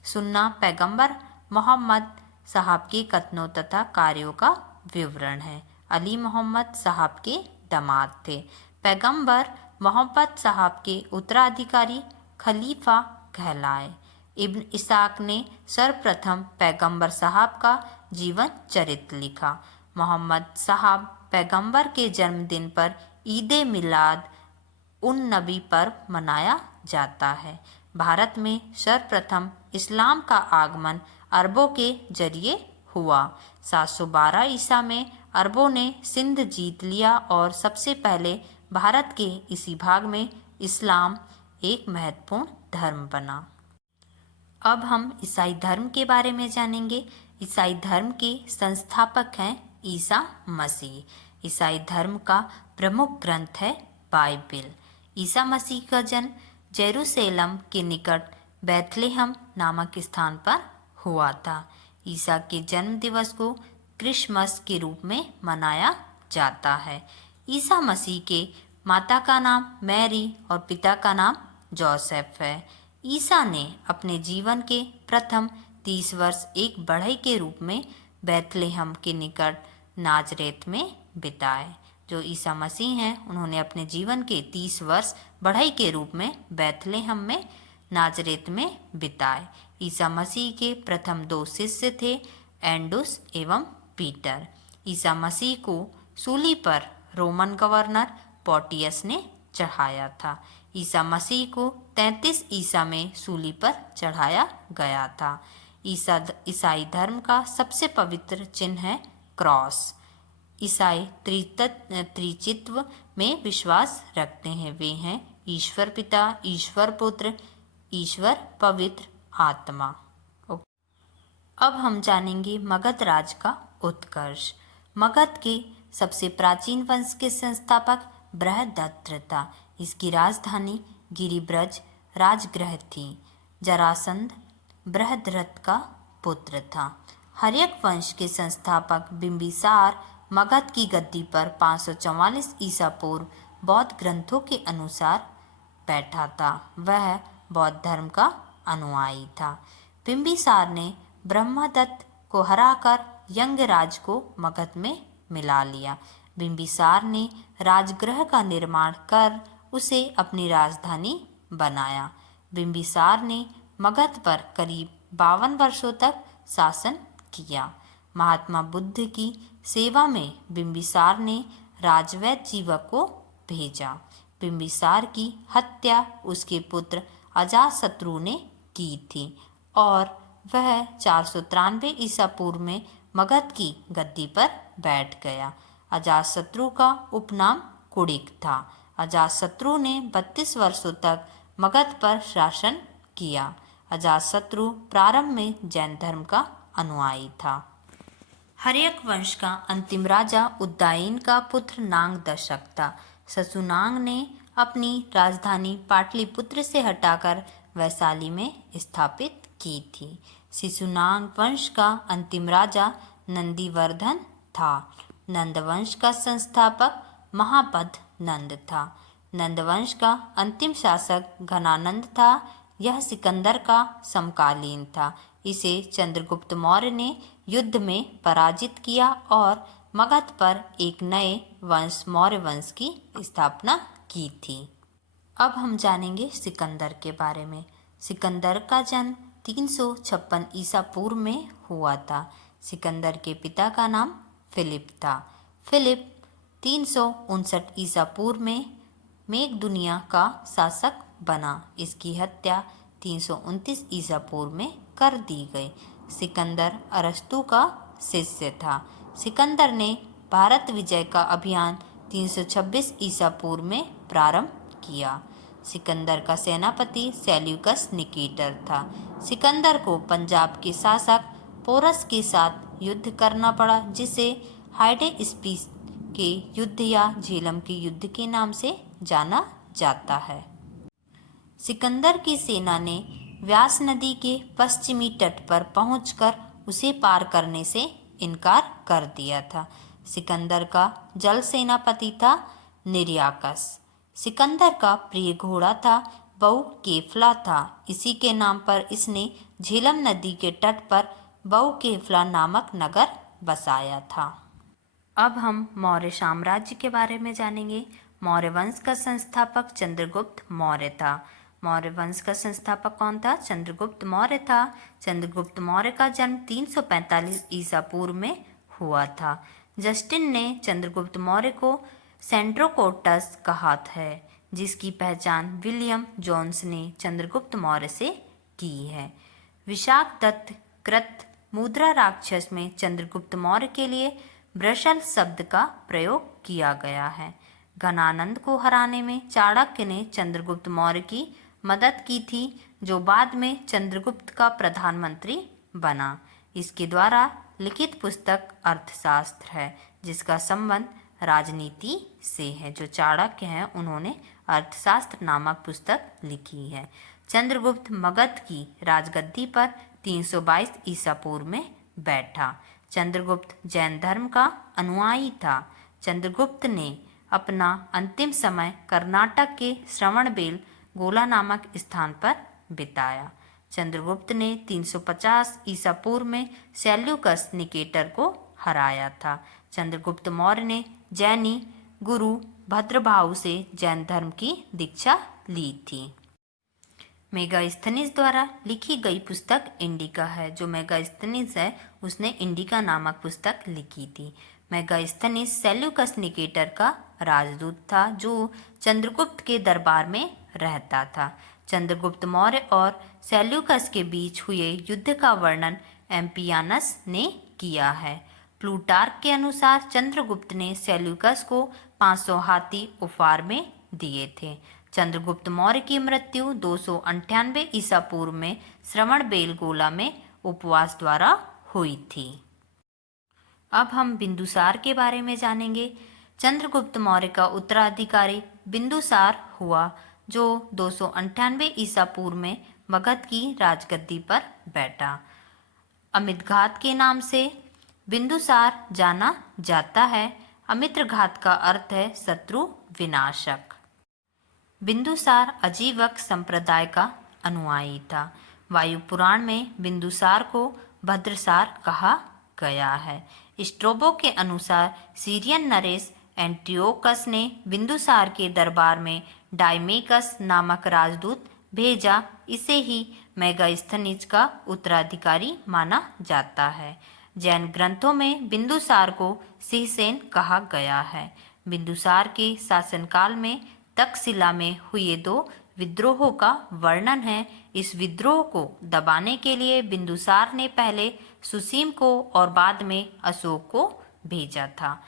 सुन्ना पैगंबर मोहम्मद साहब के कथनों तथा कार्यों का विवरण है। अली मोहम्मद साहब के दामाद थे। पैगंबर मोहम्मद साहब के उत्तराधिकारी खलीफा कहलाए। इब्न इसाक ने सर्वप्रथम पैगंबर साहब का जीवन चरित्र लिखा। मोहम्मद साहब पैगंबर के जन्मदिन पर ईद मिलाद उन नबी पर्व मनाया जाता है। भारत में सर्वप्रथम इस्लाम का आगमन अरबों के जरिए हुआ। 712 ईसा में अरबों ने सिंध जीत लिया और सबसे पहले भारत के इसी भाग में इस्लाम एक महत्वपूर्ण धर्म बना। अब हम ईसाई धर्म के बारे में जानेंगे। ईसाई धर्म के संस्थापक हैं ईसा मसीह। ईसाई धर्म का प्रमुख ग्रंथ है बाइबिल। ईसा मसीह का जन्म जेरूशलेम के निकट बैथलेहम नामक स्थान पर हुआ था। ईसा के जन्म दिवस को क्रिसमस के रूप में मनाया जाता है। ईसा मसीह के माता का नाम मैरी और पिता का नाम जोसेफ है। ईसा ने अपने जीवन के प्रथम 30 वर्ष एक बढ़ई के रूप में बैथलेहम के निकट नाजरेत में बिताए। जो ईसा मसीह हैं उन्होंने अपने जीवन के 30 वर्ष बढ़ई के रूप में बैथलेहम में नाजरेत में बिताए। ईसा मसीह के प्रथम 2 शिष्य थे, एंडुस एवं पीटर। ईसा मसीह को सूली पर रोमन गवर्नर पॉटियस ने चढ़ाया था। ईसा मसीह को 33 ईसा में सूली पर चढ़ाया गया था। ईसाई धर्म का सबसे पवित्र चिन्ह है क्रॉस। ईसाई त्रिचित्व में विश्वास रखते हैं। वे हैं ईश्वर पिता, ईश्वर पुत्र, ईश्वर पवित्र आत्मा। अब हम जानेंगे मगध राज का उत्कर्ष। मगध के सबसे प्राचीन वंश के संस्थापक बृहदरथ था। इसकी राजधानी गिरिब्रज राजगृह थी। जरासंध बृहदरथ का पुत्र था। हर्यक वंश के संस्थापक बिंबिसार मगध की गद्दी पर 544 ईसा पूर्व बौद्ध ग्रंथों के अनुसार बैठा था। वह बौद्ध धर्म का अनुयायी था। बिंबिसार ने ब्रह्मदत्त को हराकर यंगराज को मगध में मिला लिया। बिंबिसार ने राजगृह का निर्माण कर उसे अपनी राजधानी बनाया। बिंबिसार ने मगध पर करीब 52 वर्षों तक शासन किया। महात्मा बुद्ध की सेवा में बिंबिसार ने राजवैद्य जीवक को भेजा। बिंबिसार की हत्या उसके पुत्र अजातशत्रु ने की थी और वह 493 ईसा पूर्व में मगध की गद्दी पर बैठ गया। अजातशत्रु का उपनाम कुड़िक था। अजातशत्रु ने 32 वर्षों तक मगध पर शासन किया। अजातशत्रु प्रारंभ में जैन धर्म का अनुयायी था। हर्यक वंश का अंतिम राजा उदयन का पुत्र नाग दशक था। ससुनाग ने अपनी राजधानी पाटलिपुत्र से हटाकर वैशाली में स्थापित की थी। शिशुनाग वंश का अंतिम राजा नंदीवर्धन था। नंदवंश का संस्थापक महापद नंद था। नंदवंश का अंतिम शासक घनानंद था। यह सिकंदर का समकालीन था। इसे चंद्रगुप्त मौर्य ने युद्ध में पराजित किया और मगध पर एक नए वंश मौर्य वंश की स्थापना की थी। अब हम जानेंगे सिकंदर के बारे में। सिकंदर का जन्म 356 ईसा पूर्व में हुआ था। सिकंदर के पिता का नाम फिलिप था। फिलिप 359 ईसा पूर्व में मेगदुनिया का शासक बना। इसकी हत्या 329 ईसा पूर्व में कर दी गई। सिकंदर अरस्तु का शिष्य था। सिकंदर ने भारत विजय का अभियान 326 ईसा पूर्व में प्रारंभ किया। सिकंदर का सेनापति सेल्यूकस निकेटर था। सिकंदर को पंजाब के शासक पोरस के साथ युद्ध करना पड़ा, जिसे हाइडेस्पिस के युद्ध या झेलम के युद्ध के नाम से जाना जाता है। सिकंदर की सेना ने व्यास नदी के पश्चिमी तट पर पहुंचकर उसे पार करने से इनकार कर दिया था। सिकंदर का जल सेनापति था निर्याकस। सिकंदर का प्रिय घोड़ा था बहु केफला था। इसी के नाम पर इसने झेलम नदी के तट पर बहु केफला नामक नगर बसाया था। अब हम मौर्य साम्राज्य के बारे में जानेंगे। मौर्य वंश का संस्थापक चंद्रगुप्त मौर्य था। मौर्य वंश का संस्थापक कौन था? चंद्रगुप्त मौर्य था। चंद्रगुप्त मौर्य का जन्म 345 ईसा पूर्व में हुआ था। जस्टिन ने चंद्रगुप्त मौर्य को सेंट्रोकोटस कहा है, जिसकी पहचान विलियम जोन्स ने चंद्रगुप्त मौर्य से की है। विशाखदत्त कृत मुद्रा राक्षस में चंद्रगुप्त मौर्य के लिए ब्रशल शब्द का प्रयोग किया गया है। घनानंद को हराने में चाणक्य ने चंद्रगुप्त मौर्य की मदद की थी, जो बाद में चंद्रगुप्त का प्रधानमंत्री बना। इसके द्वारा लिखित पुस्तक अर्थशास्त्र है, जिसका संबंध राजनीति से है। जो चाणक्य हैं उन्होंने अर्थशास्त्र नामक पुस्तक लिखी है। चंद्रगुप्त मगध की राजगद्दी पर 322 ईसा पूर्व में बैठा। चंद्रगुप्त जैन धर्म का अनुयायी था। चंद्रगुप्त ने अपना अंतिम समय कर्नाटक के श्रवणबेल गोला नामक स्थान पर बिताया। चंद्रगुप्त ने 350 ईसा पूर्व में सेल्यूकस निकेटर को हराया था। चंद्रगुप्त मौर्य ने जैनी गुरु भद्रभाव से जैन धर्म की दीक्षा ली थी। मेगास्थनीज द्वारा लिखी गई पुस्तक इंडिका है। जो मेगास्थनीज है उसने इंडिका नामक पुस्तक लिखी थी। मेगास्थनीज सेल्यूकस निकेटर का राजदूत था, जो चंद्रगुप्त के दरबार में रहता था। चंद्रगुप्त मौर्य और सेल्यूकस के बीच हुए युद्ध का वर्णन एम्पियानस ने किया है। प्लूटार्क के अनुसार चंद्रगुप्त ने सेल्यूकस को 500 हाथी उपहार में दिए थे। चंद्रगुप्त मौर्य की मृत्यु 298 ईसा पूर्व में श्रवणबेल गोला में उपवास द्वारा हुई थी। अब हम बिंदुसार के बारे में जानेंगे। चंद्रगुप्त मौर्य का उत्तराधिकारी बिंदुसार हुआ, जो 298 ईसा पूर्व में मगध की राजगद्दी पर बैठा। अमितघात के नाम से बिंदुसार जाना जाता है। अमित्रघात का अर्थ है शत्रु विनाशक। बिंदुसार अजीवक संप्रदाय का अनुयायी था। वायु पुराण में बिंदुसार को भद्रसार कहा गया है। स्ट्रोबो के अनुसार सीरियन नरेश एंटियोकस ने बिंदुसार के दरबार में डायमेकस नामक राजदूत भेजा। इसे ही मेगास्थनीज का उत्तराधिकारी माना जाता है। जैन ग्रंथों में बिंदुसार को सिहसेन कहा गया है। बिंदुसार के शासनकाल में तक्षशिला में हुए 2 विद्रोहों का वर्णन है। इस विद्रोह को दबाने के लिए बिंदुसार ने पहले सुसीम को और बाद में अशोक को भेजा था।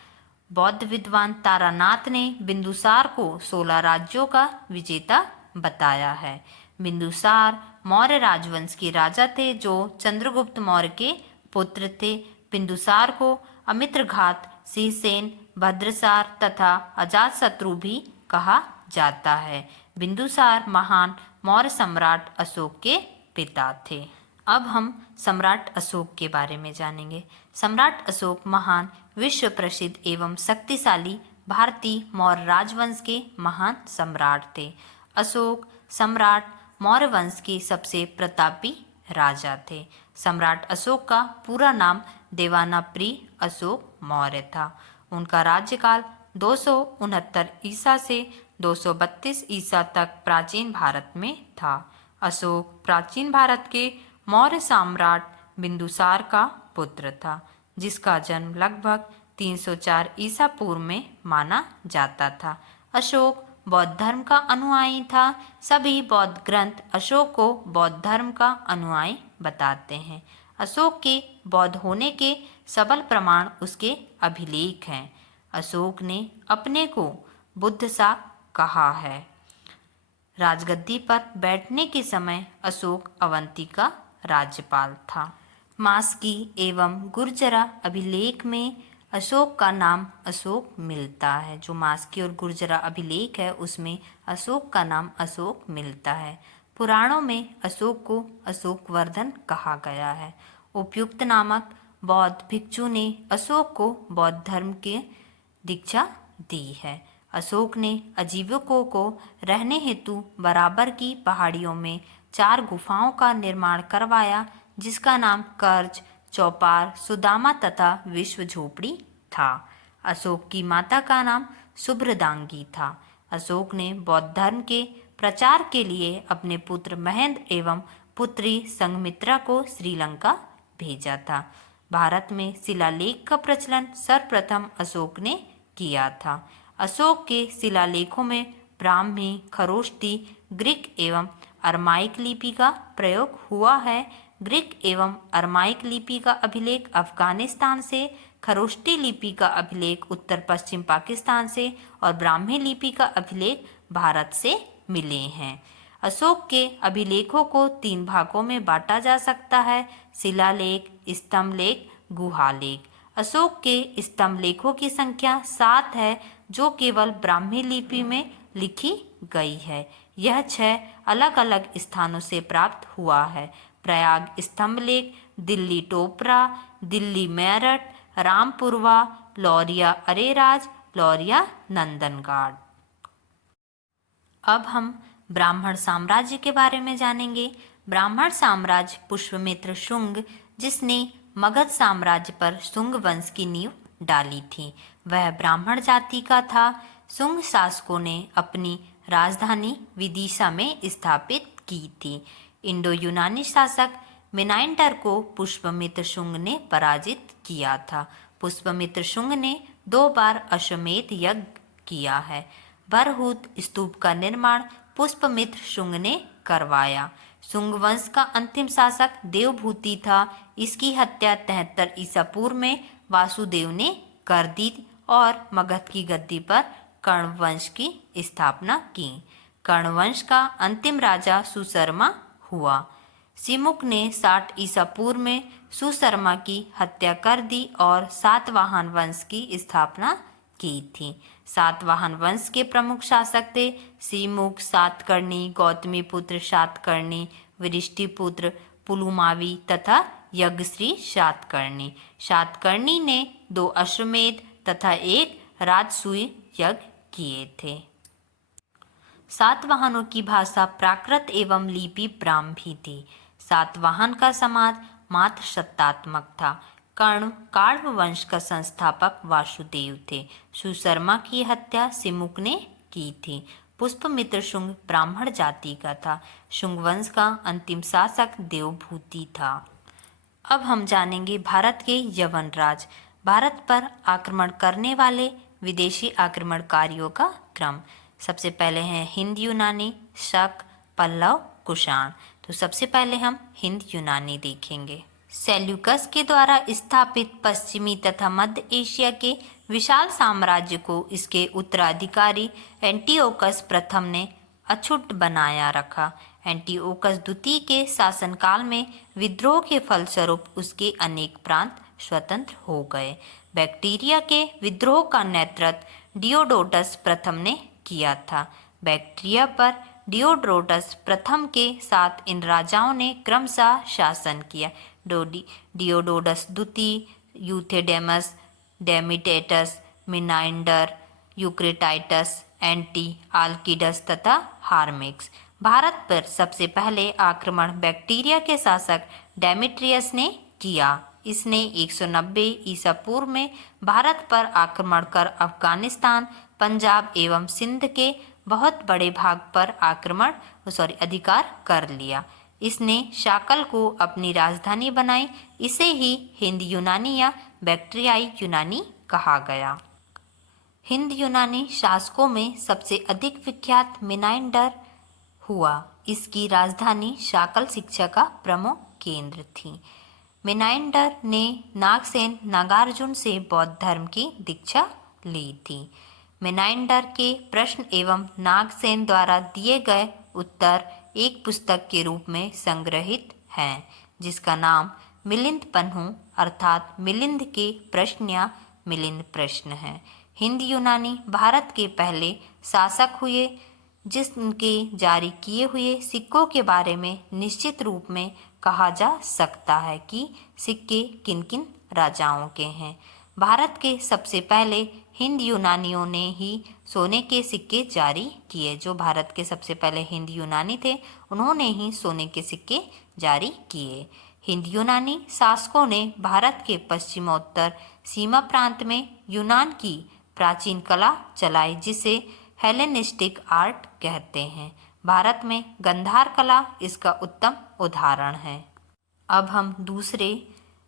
बौद्ध विद्वान तारानाथ ने बिंदुसार को 16 राज्यों का विजेता बताया है। बिंदुसार मौर्य राजवंश के राजा थे, जो चंद्रगुप्त मौर्य के पुत्र थे। बिंदुसार को अमित्रघात, सिहसेन, भद्रसार तथा अजातशत्रु भी कहा जाता है। बिंदुसार महान मौर्य सम्राट अशोक के पिता थे। अब हम सम्राट अशोक के बारे में जानेंगे। सम्राट अशोक महान, विश्व प्रसिद्ध एवं शक्तिशाली भारतीय मौर्य राजवंश के महान सम्राट थे। अशोक सम्राट मौर्य वंश के सबसे प्रतापी राजा थे। सम्राट अशोक का पूरा नाम देवानाप्रिय अशोक मौर्य था। उनका राज्यकाल 269 ईसा से 232 ईसा तक प्राचीन भारत में था। अशोक प्राचीन भारत के मौर्य सम्राट बिंदुसार का पुत्र था, जिसका जन्म लगभग 304 ईसा पूर्व में माना जाता था। अशोक बौद्ध धर्म का अनुयायी था। सभी बौद्ध ग्रंथ अशोक को बौद्ध धर्म का अनुयायी बताते हैं। अशोक के बौद्ध होने के सबल प्रमाण उसके अभिलेख हैं। अशोक ने अपने को बुद्ध सा कहा है। राजगद्दी पर बैठने के समय अशोक अवंती का राज्यपाल था। मास्की एवं गुर्जरा अभिलेख में अशोक का नाम अशोक मिलता है। जो मास्की और गुर्जरा अभिलेख है उसमें अशोक का नाम अशोक मिलता है। पुराणों में अशोक को अशोकवर्धन कहा गया है। उपयुक्त नामक बौद्ध भिक्षु ने अशोक को बौद्ध धर्म की दीक्षा दी है। अशोक ने आजीविकों को रहने हेतु बराबर की पहाड़ियों में 4 गुफाओं का निर्माण करवाया, जिसका नाम कर्ज, चौपार, सुदामा तथा विश्व झोपड़ी था। अशोक की माता का नाम सुभ्रदांगी था। अशोक ने बौद्ध धर्म के प्रचार के लिए अपने पुत्र महेंद्र एवं पुत्री संघमित्रा को श्रीलंका भेजा था। भारत में शिलालेख का प्रचलन सर्वप्रथम अशोक ने किया था। अशोक के शिलालेखों में ब्राह्मी, खरोष्टी, ग्रीक एवं अरमाइक लिपि का प्रयोग हुआ है। ग्रीक एवं अरमाइक लिपि का अभिलेख अफगानिस्तान से, खरोष्टी लिपि का अभिलेख उत्तर पश्चिम पाकिस्तान से और ब्राह्मी लिपि का अभिलेख भारत से मिले हैं। अशोक के अभिलेखों को 3 भागों में बांटा जा सकता है: शिलालेख, स्तंभलेख, गुहालेख। अशोक के स्तंभ लेखों की संख्या 7 है, जो केवल ब्राह्मी लिपि में लिखी गई है। यह 6 अलग अलग स्थानों से प्राप्त हुआ है। प्रयाग स्तंभ लेख, दिल्ली टोपरा, दिल्ली मेरठ, रामपुरवा, लौरिया अरेराज, लौरिया नंदनगाड़। अब हम ब्राह्मण साम्राज्य के बारे में जानेंगे। ब्राह्मण साम्राज्य पुष्यमित्र शुंग, जिसने मगध साम्राज्य पर शुंग वंश की नींव डाली थी, वह ब्राह्मण जाति का था। शुंग शासकों ने अपनी राजधानी विदिशा में स्थापित की थी। इंडो यूनानी शासक मेनाइंडर को पुष्यमित्र शुंग ने पराजित किया था। पुष्यमित्र शुंग ने 2 बार अश्वमेध यज्ञ किया है। बरहूत स्तूप का निर्माण पुष्यमित्र शुंग ने करवाया। शुंग वंश का अंतिम शासक देवभूति था। इसकी हत्या 73 ईसा पूर्व में वासुदेव ने कर दी और मगध की गद्दी पर कर्ण वंश की स्थापना की। कर्ण वंश का अंतिम राजा सुशर्मा हुआ। सिमुक ने 60 ईसा पूर्व में सुशर्मा की हत्या कर दी और सातवाहन वंश की स्थापना की थी। सातवाहन वंश के प्रमुख शासक थे सिमुक, सातकर्णी, गौतमीपुत्र सातकर्णी, वृष्टिपुत्र पुलुमावी तथा यज्ञश्री सातकर्णी। सातकर्णी ने 2 अश्वमेध तथा 1 राजसूय यज्ञ किए थे। सातवाहनों की भाषा प्राकृत एवं लिपि ब्राह्मी थी। सातवाहन का समाज मात्र सत्तात्मक था। कर्ण काण्व वंश का संस्थापक वासुदेव थे। सुशर्मा की हत्या सिमुक ने की थी। पुष्यमित्र शुंग ब्राह्मण जाति का था। शुंग वंश का अंतिम शासक देवभूति था। अब हम जानेंगे भारत के यवन राज। भारत पर आक्रमण करने वाले विदेशी आक्रमणकारियों का क्रम। सबसे पहले हैं हिंद यूनानी, शक, पल्लव, कुषाण। तो सबसे पहले हम हिंद यूनानी देखेंगे। सेल्यूकस के द्वारा स्थापित पश्चिमी तथा मध्य एशिया के विशाल साम्राज्य को इसके उत्तराधिकारी एंटिओकस प्रथम ने अछूत बनाया रखा। एंटिओकस द्वितीय के शासनकाल में विद्रोह के फलस्वरूप उसके अनेक प्रांत स्वतंत्र हो गए। बैक्टीरिया के विद्रोह का नेतृत्व डियोडोटस प्रथम ने किया था। बैक्टीरिया पर डियोडोटस प्रथम के साथ इन राजाओं ने क्रमशः शासन किया। डियोडोटस द्वितीय, यूथेडेमस, डेमिटेटस, मिनाइंडर, यूक्रेटाइटस, एंटी आल्किडस तथा हार्मेक्स। भारत पर सबसे पहले आक्रमण बैक्टीरिया के शासक डेमेट्रियस ने किया। इसने 190 ईसा पूर्व में भारत पर आक्रमण कर अफगानिस्तान, पंजाब एवं सिंध के बहुत बड़े भाग पर अधिकार कर लिया। इसने शाकल को अपनी राजधानी बनाई। इसे ही हिंद यूनानी या बैक्ट्रियाई यूनानी कहा गया। हिंद यूनानी शासकों में सबसे अधिक विख्यात मिनाइंडर हुआ। इसकी राजधानी शाकल शिक्षा का प्रमुख केंद्र थी। मिनाइंडर ने नागसेन नागार्जुन से बौद्ध धर्म की दीक्षा ली थी। मिनाइंडर के प्रश्न एवं नागसेन द्वारा दिए गए उत्तर एक पुस्तक के रूप में संग्रहित हैं, जिसका नाम मिलिंद पन्हु अर्थात मिलिंद के प्रश्न या मिलिंद प्रश्न है। हिंद यूनानी भारत के पहले शासक हुए जिनके जारी किए हुए सिक्कों के बारे में निश्चित रूप में कहा जा सकता है कि सिक्के किन किन राजाओं के हैं। भारत के सबसे पहले हिंद यूनानियों ने ही सोने के सिक्के जारी किए। जो भारत के सबसे पहले हिंद यूनानी थे, उन्होंने ही सोने के सिक्के जारी किए। हिंद यूनानी शासकों ने भारत के पश्चिमोत्तर सीमा प्रांत में यूनान की प्राचीन कला चलाई, जिसे हेलेनिस्टिक आर्ट कहते हैं। भारत में गंधार कला इसका उत्तम उदाहरण है। अब हम दूसरे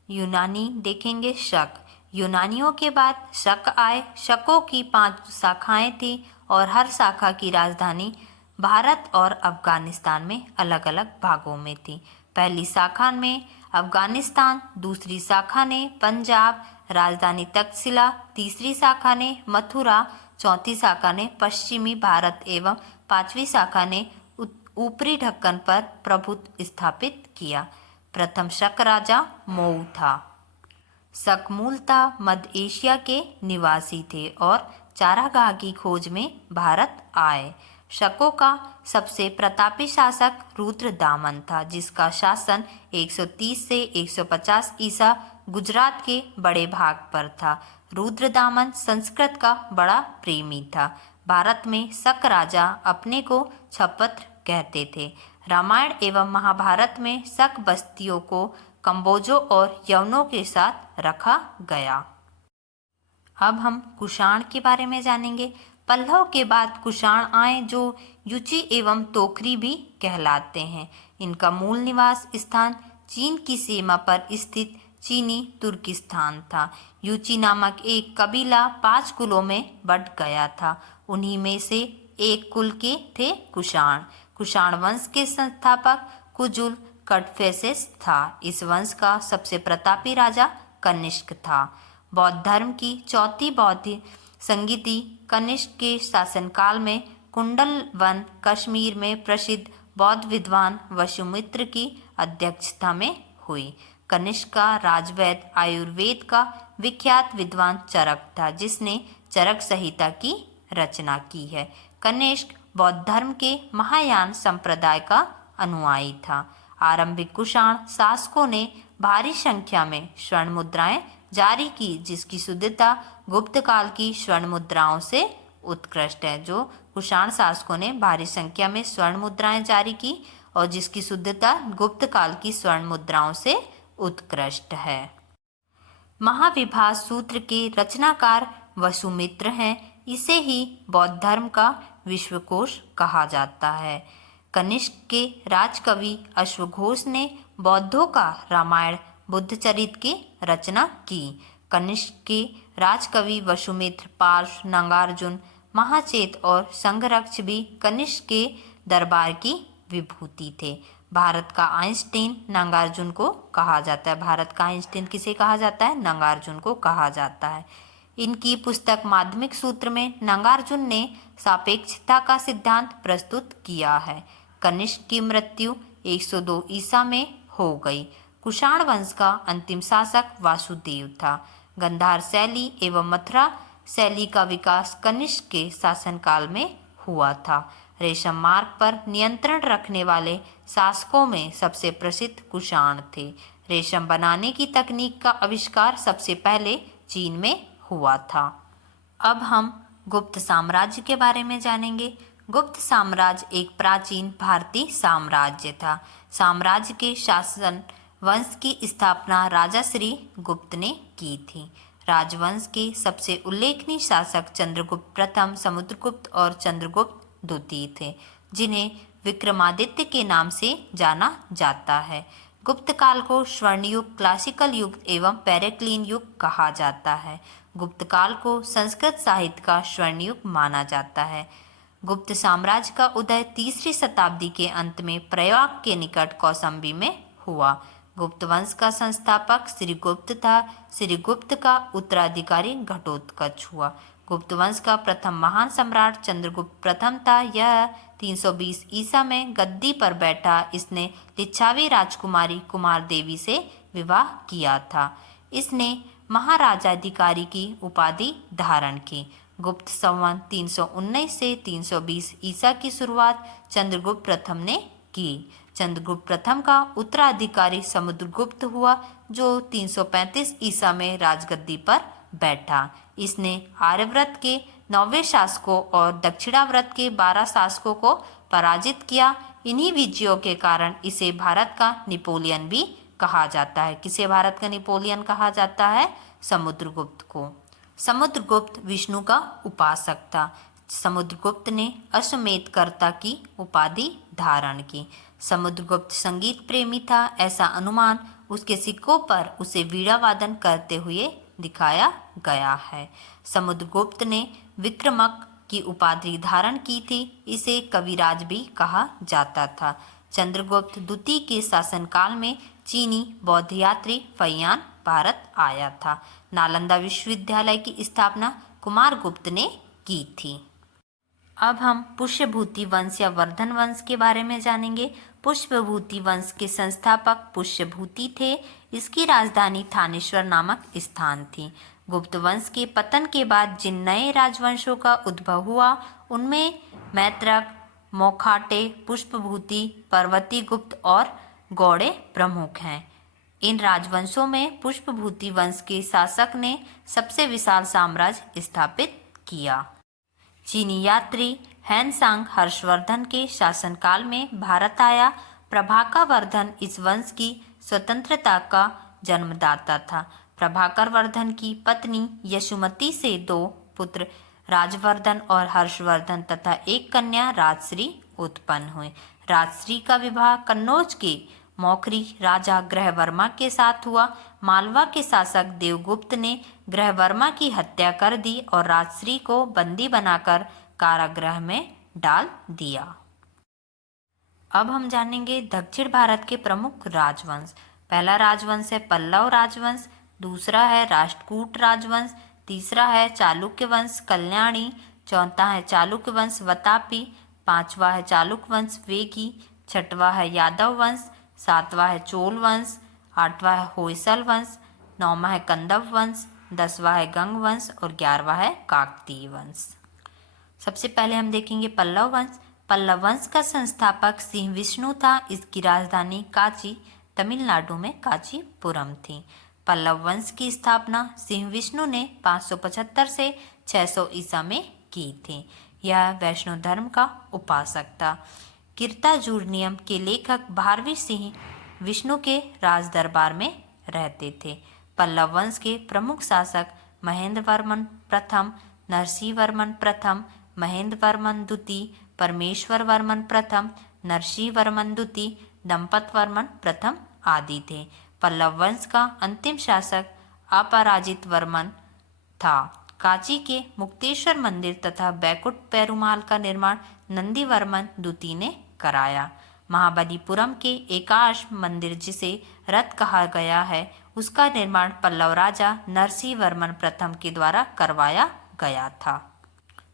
यूनानी देखेंगे, शक। यूनानियों के बाद शक आए। शकों की 5 शाखाएं थी और हर शाखा की राजधानी भारत और अफगानिस्तान में अलग अलग भागों में थी। पहली शाखा में अफगानिस्तान, दूसरी शाखा ने पंजाब, राजधानी तक्षशिला, तीसरी शाखा ने मथुरा, चौथी शाखा ने पश्चिमी भारत एवं 5वीं शाखा ने ऊपरी ढक्कन पर प्रभुत्व स्थापित किया। प्रथम शक राजा मऊ था। शक मूलतः मध्य एशिया के निवासी थे और चारागाह की खोज में भारत आए। शकों का सबसे प्रतापी शासक रुद्रदामन था, जिसका शासन 130 से 150 ईसा गुजरात के बड़े भाग पर था। रुद्रदामन संस्कृत का बड़ा प्रेमी था। भारत में शक राजा अपने को क्षपत्र कहते थे। रामायण एवं महाभारत में शक बस्तियों को कंबोजों और यवनों के साथ रखा गया। अब हम कुषाण के बारे में जानेंगे। पल्लव के बाद कुषाण आए, जो युचि एवं तोखरी भी कहलाते हैं। इनका मूल निवास स्थान चीन की सीमा पर स्थित चीनी तुर्किस्तान था। युचि नामक एक कबीला 5 कुलों में बंट गया था। उन्हीं में से एक कुल के थे कुषाण। कुषाण वंश के संस्थापक कुजुल कटफेसेस था। इस वंश का सबसे प्रतापी राजा कनिष्क था। बौद्ध धर्म की चौथी बौद्ध संगीति कनिष्क के शासनकाल में कुंडलवन कश्मीर में प्रसिद्ध बौद्ध विद्वान वसुमित्र की अध्यक्षता में हुई। कनिष्क का राजवैद्य आयुर्वेद का विख्यात विद्वान चरक था, जिसने चरक संहिता की रचना की है। कनिष्क बौद्ध धर्म के महायान संप्रदाय का अनुयायी था। आरंभिक कुषाण शासकों ने भारी संख्या में स्वर्ण मुद्राएं जारी की, जिसकी शुद्धता गुप्त काल की स्वर्ण मुद्राओं से उत्कृष्ट है। जो कुषाण शासकों ने भारी संख्या में स्वर्ण मुद्राएं जारी की और जिसकी शुद्धता गुप्त काल की स्वर्ण मुद्राओं से उत्कृष्ट है। महाविभास सूत्र के रचनाकार वसुमित्र हैं। इसे ही बौद्ध धर्म का विश्वकोश कहा जाता है। कनिष्क के राजकवि अश्वघोष ने बौद्धों का रामायण बुद्धचरित की रचना की। कनिष्क के राजकवि वसुमित्र, पार्श्व, नंगार्जुन, महाचेत और संघरक्ष भी कनिष्क के दरबार की विभूति थे। भारत का आइंस्टीन नंगार्जुन को कहा जाता है। भारत का आइंस्टीन किसे कहा जाता है? नंगार्जुन को कहा जाता है। इनकी पुस्तक माध्यमिक सूत्र में नंगार्जुन ने सापेक्षता का सिद्धांत प्रस्तुत किया है। कनिष्क की मृत्यु 102 ईसा में हो गई। कुषाण वंश का अंतिम शासक वासुदेव था। गंधार शैली एवं मथुरा शैली का विकास कनिष्क के शासनकाल में हुआ था। रेशम मार्ग पर नियंत्रण रखने वाले शासकों में सबसे प्रसिद्ध कुषाण थे। रेशम बनाने की तकनीक का आविष्कार सबसे पहले चीन में हुआ था। अब हम गुप्त साम्राज्य के बारे में जानेंगे। गुप्त साम्राज्य एक प्राचीन भारतीय साम्राज्य था। साम्राज्य के शासन वंश की स्थापना राजा श्री गुप्त ने की थी। राजवंश के सबसे उल्लेखनीय शासक चंद्रगुप्त प्रथम, समुद्रगुप्त और चंद्रगुप्त द्वितीय थे, जिन्हें विक्रमादित्य के नाम से जाना जाता है। गुप्त काल को स्वर्ण युग, क्लासिकल युग एवं पेरिक्लिन युग कहा जाता है। गुप्त काल को संस्कृत साहित्य का स्वर्ण युग माना जाता है। गुप्त साम्राज्य का उदय 3री शताब्दी के अंत में प्रयाग के निकट कौशाम्बी में हुआ। गुप्त वंश का संस्थापक श्रीगुप्त था। श्रीगुप्त का उत्तराधिकारी घटोत्कच हुआ। गुप्त वंश का प्रथम महान सम्राट चंद्रगुप्त प्रथम था। यह 320 ईसा में गद्दी पर बैठा। इसने लिच्छावी राजकुमारी कुमार देवी से विवाह किया था। इसने महाराजाधिकारी की उपाधि धारण की। गुप्त संवत 319 से 320 ईसा की शुरुआत चंद्रगुप्त प्रथम ने की। चंद्रगुप्त प्रथम का उत्तराधिकारी समुद्रगुप्त हुआ, जो 335 ईसा में राजगद्दी पर बैठा। इसने आर्यव्रत के 9वें शासकों और दक्षिणाव्रत के 12 शासकों को पराजित किया। इन्हीं विजयों के कारण इसे भारत का नेपोलियन भी कहा जाता है। किसे भारत का नेपोलियन कहा जाता है? समुद्रगुप्त को। समुद्रगुप्त विष्णु का उपासक था। समुद्रगुप्त ने अश्वमेधकर्ता की उपाधि धारण की। समुद्रगुप्त संगीत प्रेमी था। ऐसा अनुमान उसके सिक्कों पर उसे वीणा वादन करते हुए दिखाया गया है। समुद्रगुप्त ने विक्रमक की उपाधि धारण की थी। इसे कविराज भी कहा जाता था। चंद्रगुप्त द्वितीय के शासनकाल में चीनी बौद्ध यात्री फैयान भारत आया था। नालंदा विश्वविद्यालय की स्थापना कुमारगुप्त ने की थी। अब हम पुष्यभूति वंश या वर्धन वंश के बारे में जानेंगे। पुष्पभूति वंश के संस्थापक पुष्यभूति थे। इसकी राजधानी थानेश्वर नामक स्थान थी। गुप्त वंश के पतन के बाद जिन नए राजवंशों का उद्भव हुआ उनमें मैत्रक, मोखाटे, पुष्पभूति, पर्वती गुप्त और गौड़े प्रमुख हैं। इन राजवंशों में पुष्पभूति वंश के शासक ने सबसे विशाल साम्राज्य स्थापित किया। चीनी यात्री हैनसांग हर्षवर्धन के शासनकाल में भारत आया। प्रभाकर वर्धन इस वंश की स्वतंत्रता का जन्मदाता था। प्रभाकर वर्धन की पत्नी यशुमती से 2 पुत्र राजवर्धन और हर्षवर्धन तथा एक कन्या राजश्री उत्पन्न हुए। राजश्री का विवाह कन्नौज के मौखरी राजा ग्रहवर्मा के साथ हुआ। मालवा के शासक देवगुप्त ने ग्रहवर्मा की हत्या कर दी और राजश्री को बंदी बनाकर कारागृह में डाल दिया। अब हम जानेंगे दक्षिण भारत के प्रमुख राजवंश। पहला राजवंश है पल्लव राजवंश, दूसरा है राष्ट्रकूट राजवंश, तीसरा है चालुक्य वंश कल्याणी, चौथा है चालुक्य वंश वतापी, पांचवा है चालुक्य वंश वेगी, छठवा है यादव वंश, सातवां है चोल वंश, आठवां है होयसल वंश, नौवां है कंदव वंश, 10वां है गंग वंश और 11वां है काकतीय वंश। सबसे पहले हम देखेंगे पल्लव वंश। पल्लव वंश का संस्थापक सिंह विष्णु था। इसकी राजधानी कांची तमिलनाडु में कांचीपुरम थी। पल्लव वंश की स्थापना सिंह विष्णु ने 575 से 600 ईसा में की थी। यह वैष्णव धर्म का उपासक था। कीर्तार्जुनीयम के लेखक भारवी सिंह विष्णु के राज दरबार में रहते थे। पल्लव वंश के प्रमुख शासक महेंद्र वर्मन प्रथम, नरसिंह वर्मन प्रथम, महेंद्र वर्मन द्वितीय, परमेश्वर वर्मन प्रथम, नरसिंह वर्मन द्वितीय, दंपत वर्मन प्रथम आदि थे। पल्लव वंश का अंतिम शासक अपराजित वर्मन था। कांची के मुक्तेश्वर मंदिर तथा बैकुंठ पेरुमाल का निर्माण नंदी वर्मन द्वितीय ने कराया। महाबलीपुरम के एकाश मंदिर जिसे रथ कहा गया है उसका निर्माण पल्लव राजा नरसिंह वर्मन प्रथम के द्वारा करवाया गया था।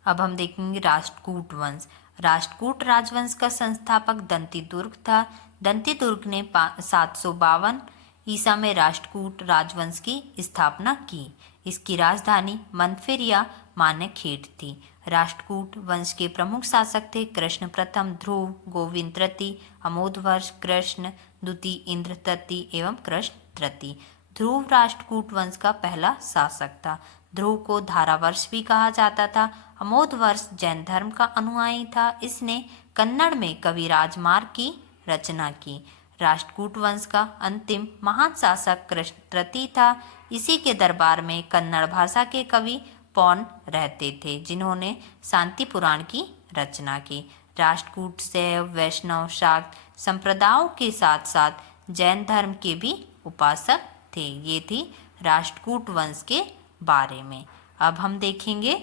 अब हम देखेंगे राष्ट्रकूट वंश। राष्ट्रकूट राजवंश का संस्थापक दंतीदुर्ग था। दंतीदुर्ग ने 752 ईसा में राष्ट्रकूट राजवंश की स्थापना की। इसकी राजधानी मनफेरिया मानेखेड़ थी। राष्ट्रकूट वंश के प्रमुख शासक थे कृष्ण प्रथम, ध्रुव, गोविंद तृतीय, अमोधवर्ष, कृष्ण द्वितीय, इंद्र तृतीय एवं कृष्ण तृतीय। ध्रुव राष्ट्रकूट वंश का पहला शासक था। ध्रुव को धारावर्ष भी कहा जाता था। अमोधवर्ष जैन धर्म का अनुयायी था। इसने कन्नड़ में कविराज मार्ग की रचना की। राष्ट्रकूट वंश का अंतिम महान शासक कृष्ण तृतीय था। इसी के दरबार में कन्नड़ भाषा के कवि पौन रहते थे जिन्होंने शांति पुराण की रचना की। राष्ट्रकूट शैव, वैष्णव, शाक्त संप्रदायों के साथ साथ जैन धर्म के भी उपासक थे। ये थी राष्ट्रकूट वंश के बारे में। अब हम देखेंगे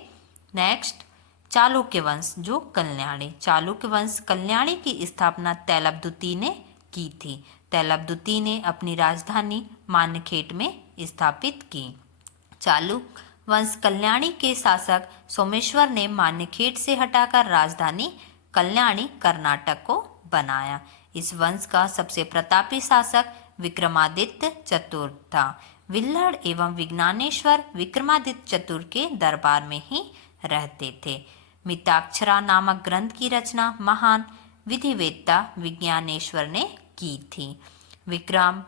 नेक्स्ट चालुक्य वंश जो कल्याणी। चालुक्य वंश कल्याणी की स्थापना तैलप द्वितीय ने की थी। तैलप द्वितीय ने अपनी राजधानी मानेखेड़ में स्थापित की। चालुक्य वंश कल्याणी के शासक सोमेश्वर ने मानेखेड़ से हटाकर राजधानी कल्याणी कर्नाटक को बनाया। इस वंश का सबसे प्रतापी शासक विक्रमादित्य चतुर्थ था। विल्हड़ एवं विज्ञानेश्वर विक्रमादित्य चतुर्थ के दरबार में ही रहते थे। मिताक्षरा नामक ग्रंथ की रचना महान विधिवेत्ता विज्ञानेश्वर ने की थी। विक्रम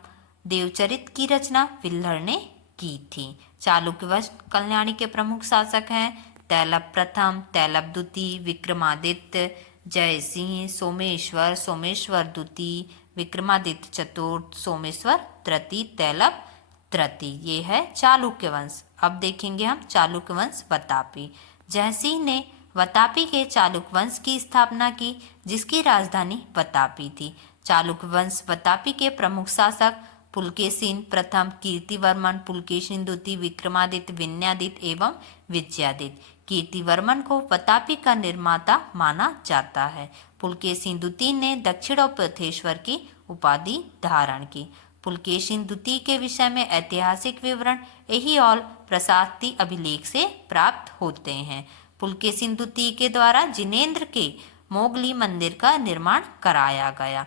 देवचरित की रचना विल्हड़ ने की थी। चालुक्य वंश कल्याणी के प्रमुख शासक हैं तैलप प्रथम, तैलप द्वितीय, विक्रमादित्य, जयसिंह, सोमेश्वर, सोमेश्वर द्वितीय, विक्रमादित्य चतुर्थ, सोमेश्वर तृतीय, तैलप तृतीय। ये है चालुक्य वंश। अब देखेंगे हम चालुक्य वंश वतापी। जयसिंह ने वतापी के चालुक्य वंश की स्थापना की जिसकी राजधानी वतापी थी। चालुक्य वंश वतापी के प्रमुख शासक पुलकेशिन प्रथम, कीर्तिवर्मन, पुलकेशिन द्वितीय, विक्रमादित्य, विनयादित्य एवं विजयादित्य। कीर्तिवर्मन को वतापी का निर्माता माना जाता है। पुलकेशिन द्वितीय ने दक्षिणोपथेश्वर की उपाधि धारण की। पुलकेशिन द्वितीय के विषय में ऐतिहासिक विवरण ऐहिहोल प्रशास्ति अभिलेख से प्राप्त होते हैं। पुलकेशिन द्वितीय के द्वारा जिनेंद्र के मोगली मंदिर का निर्माण कराया गया।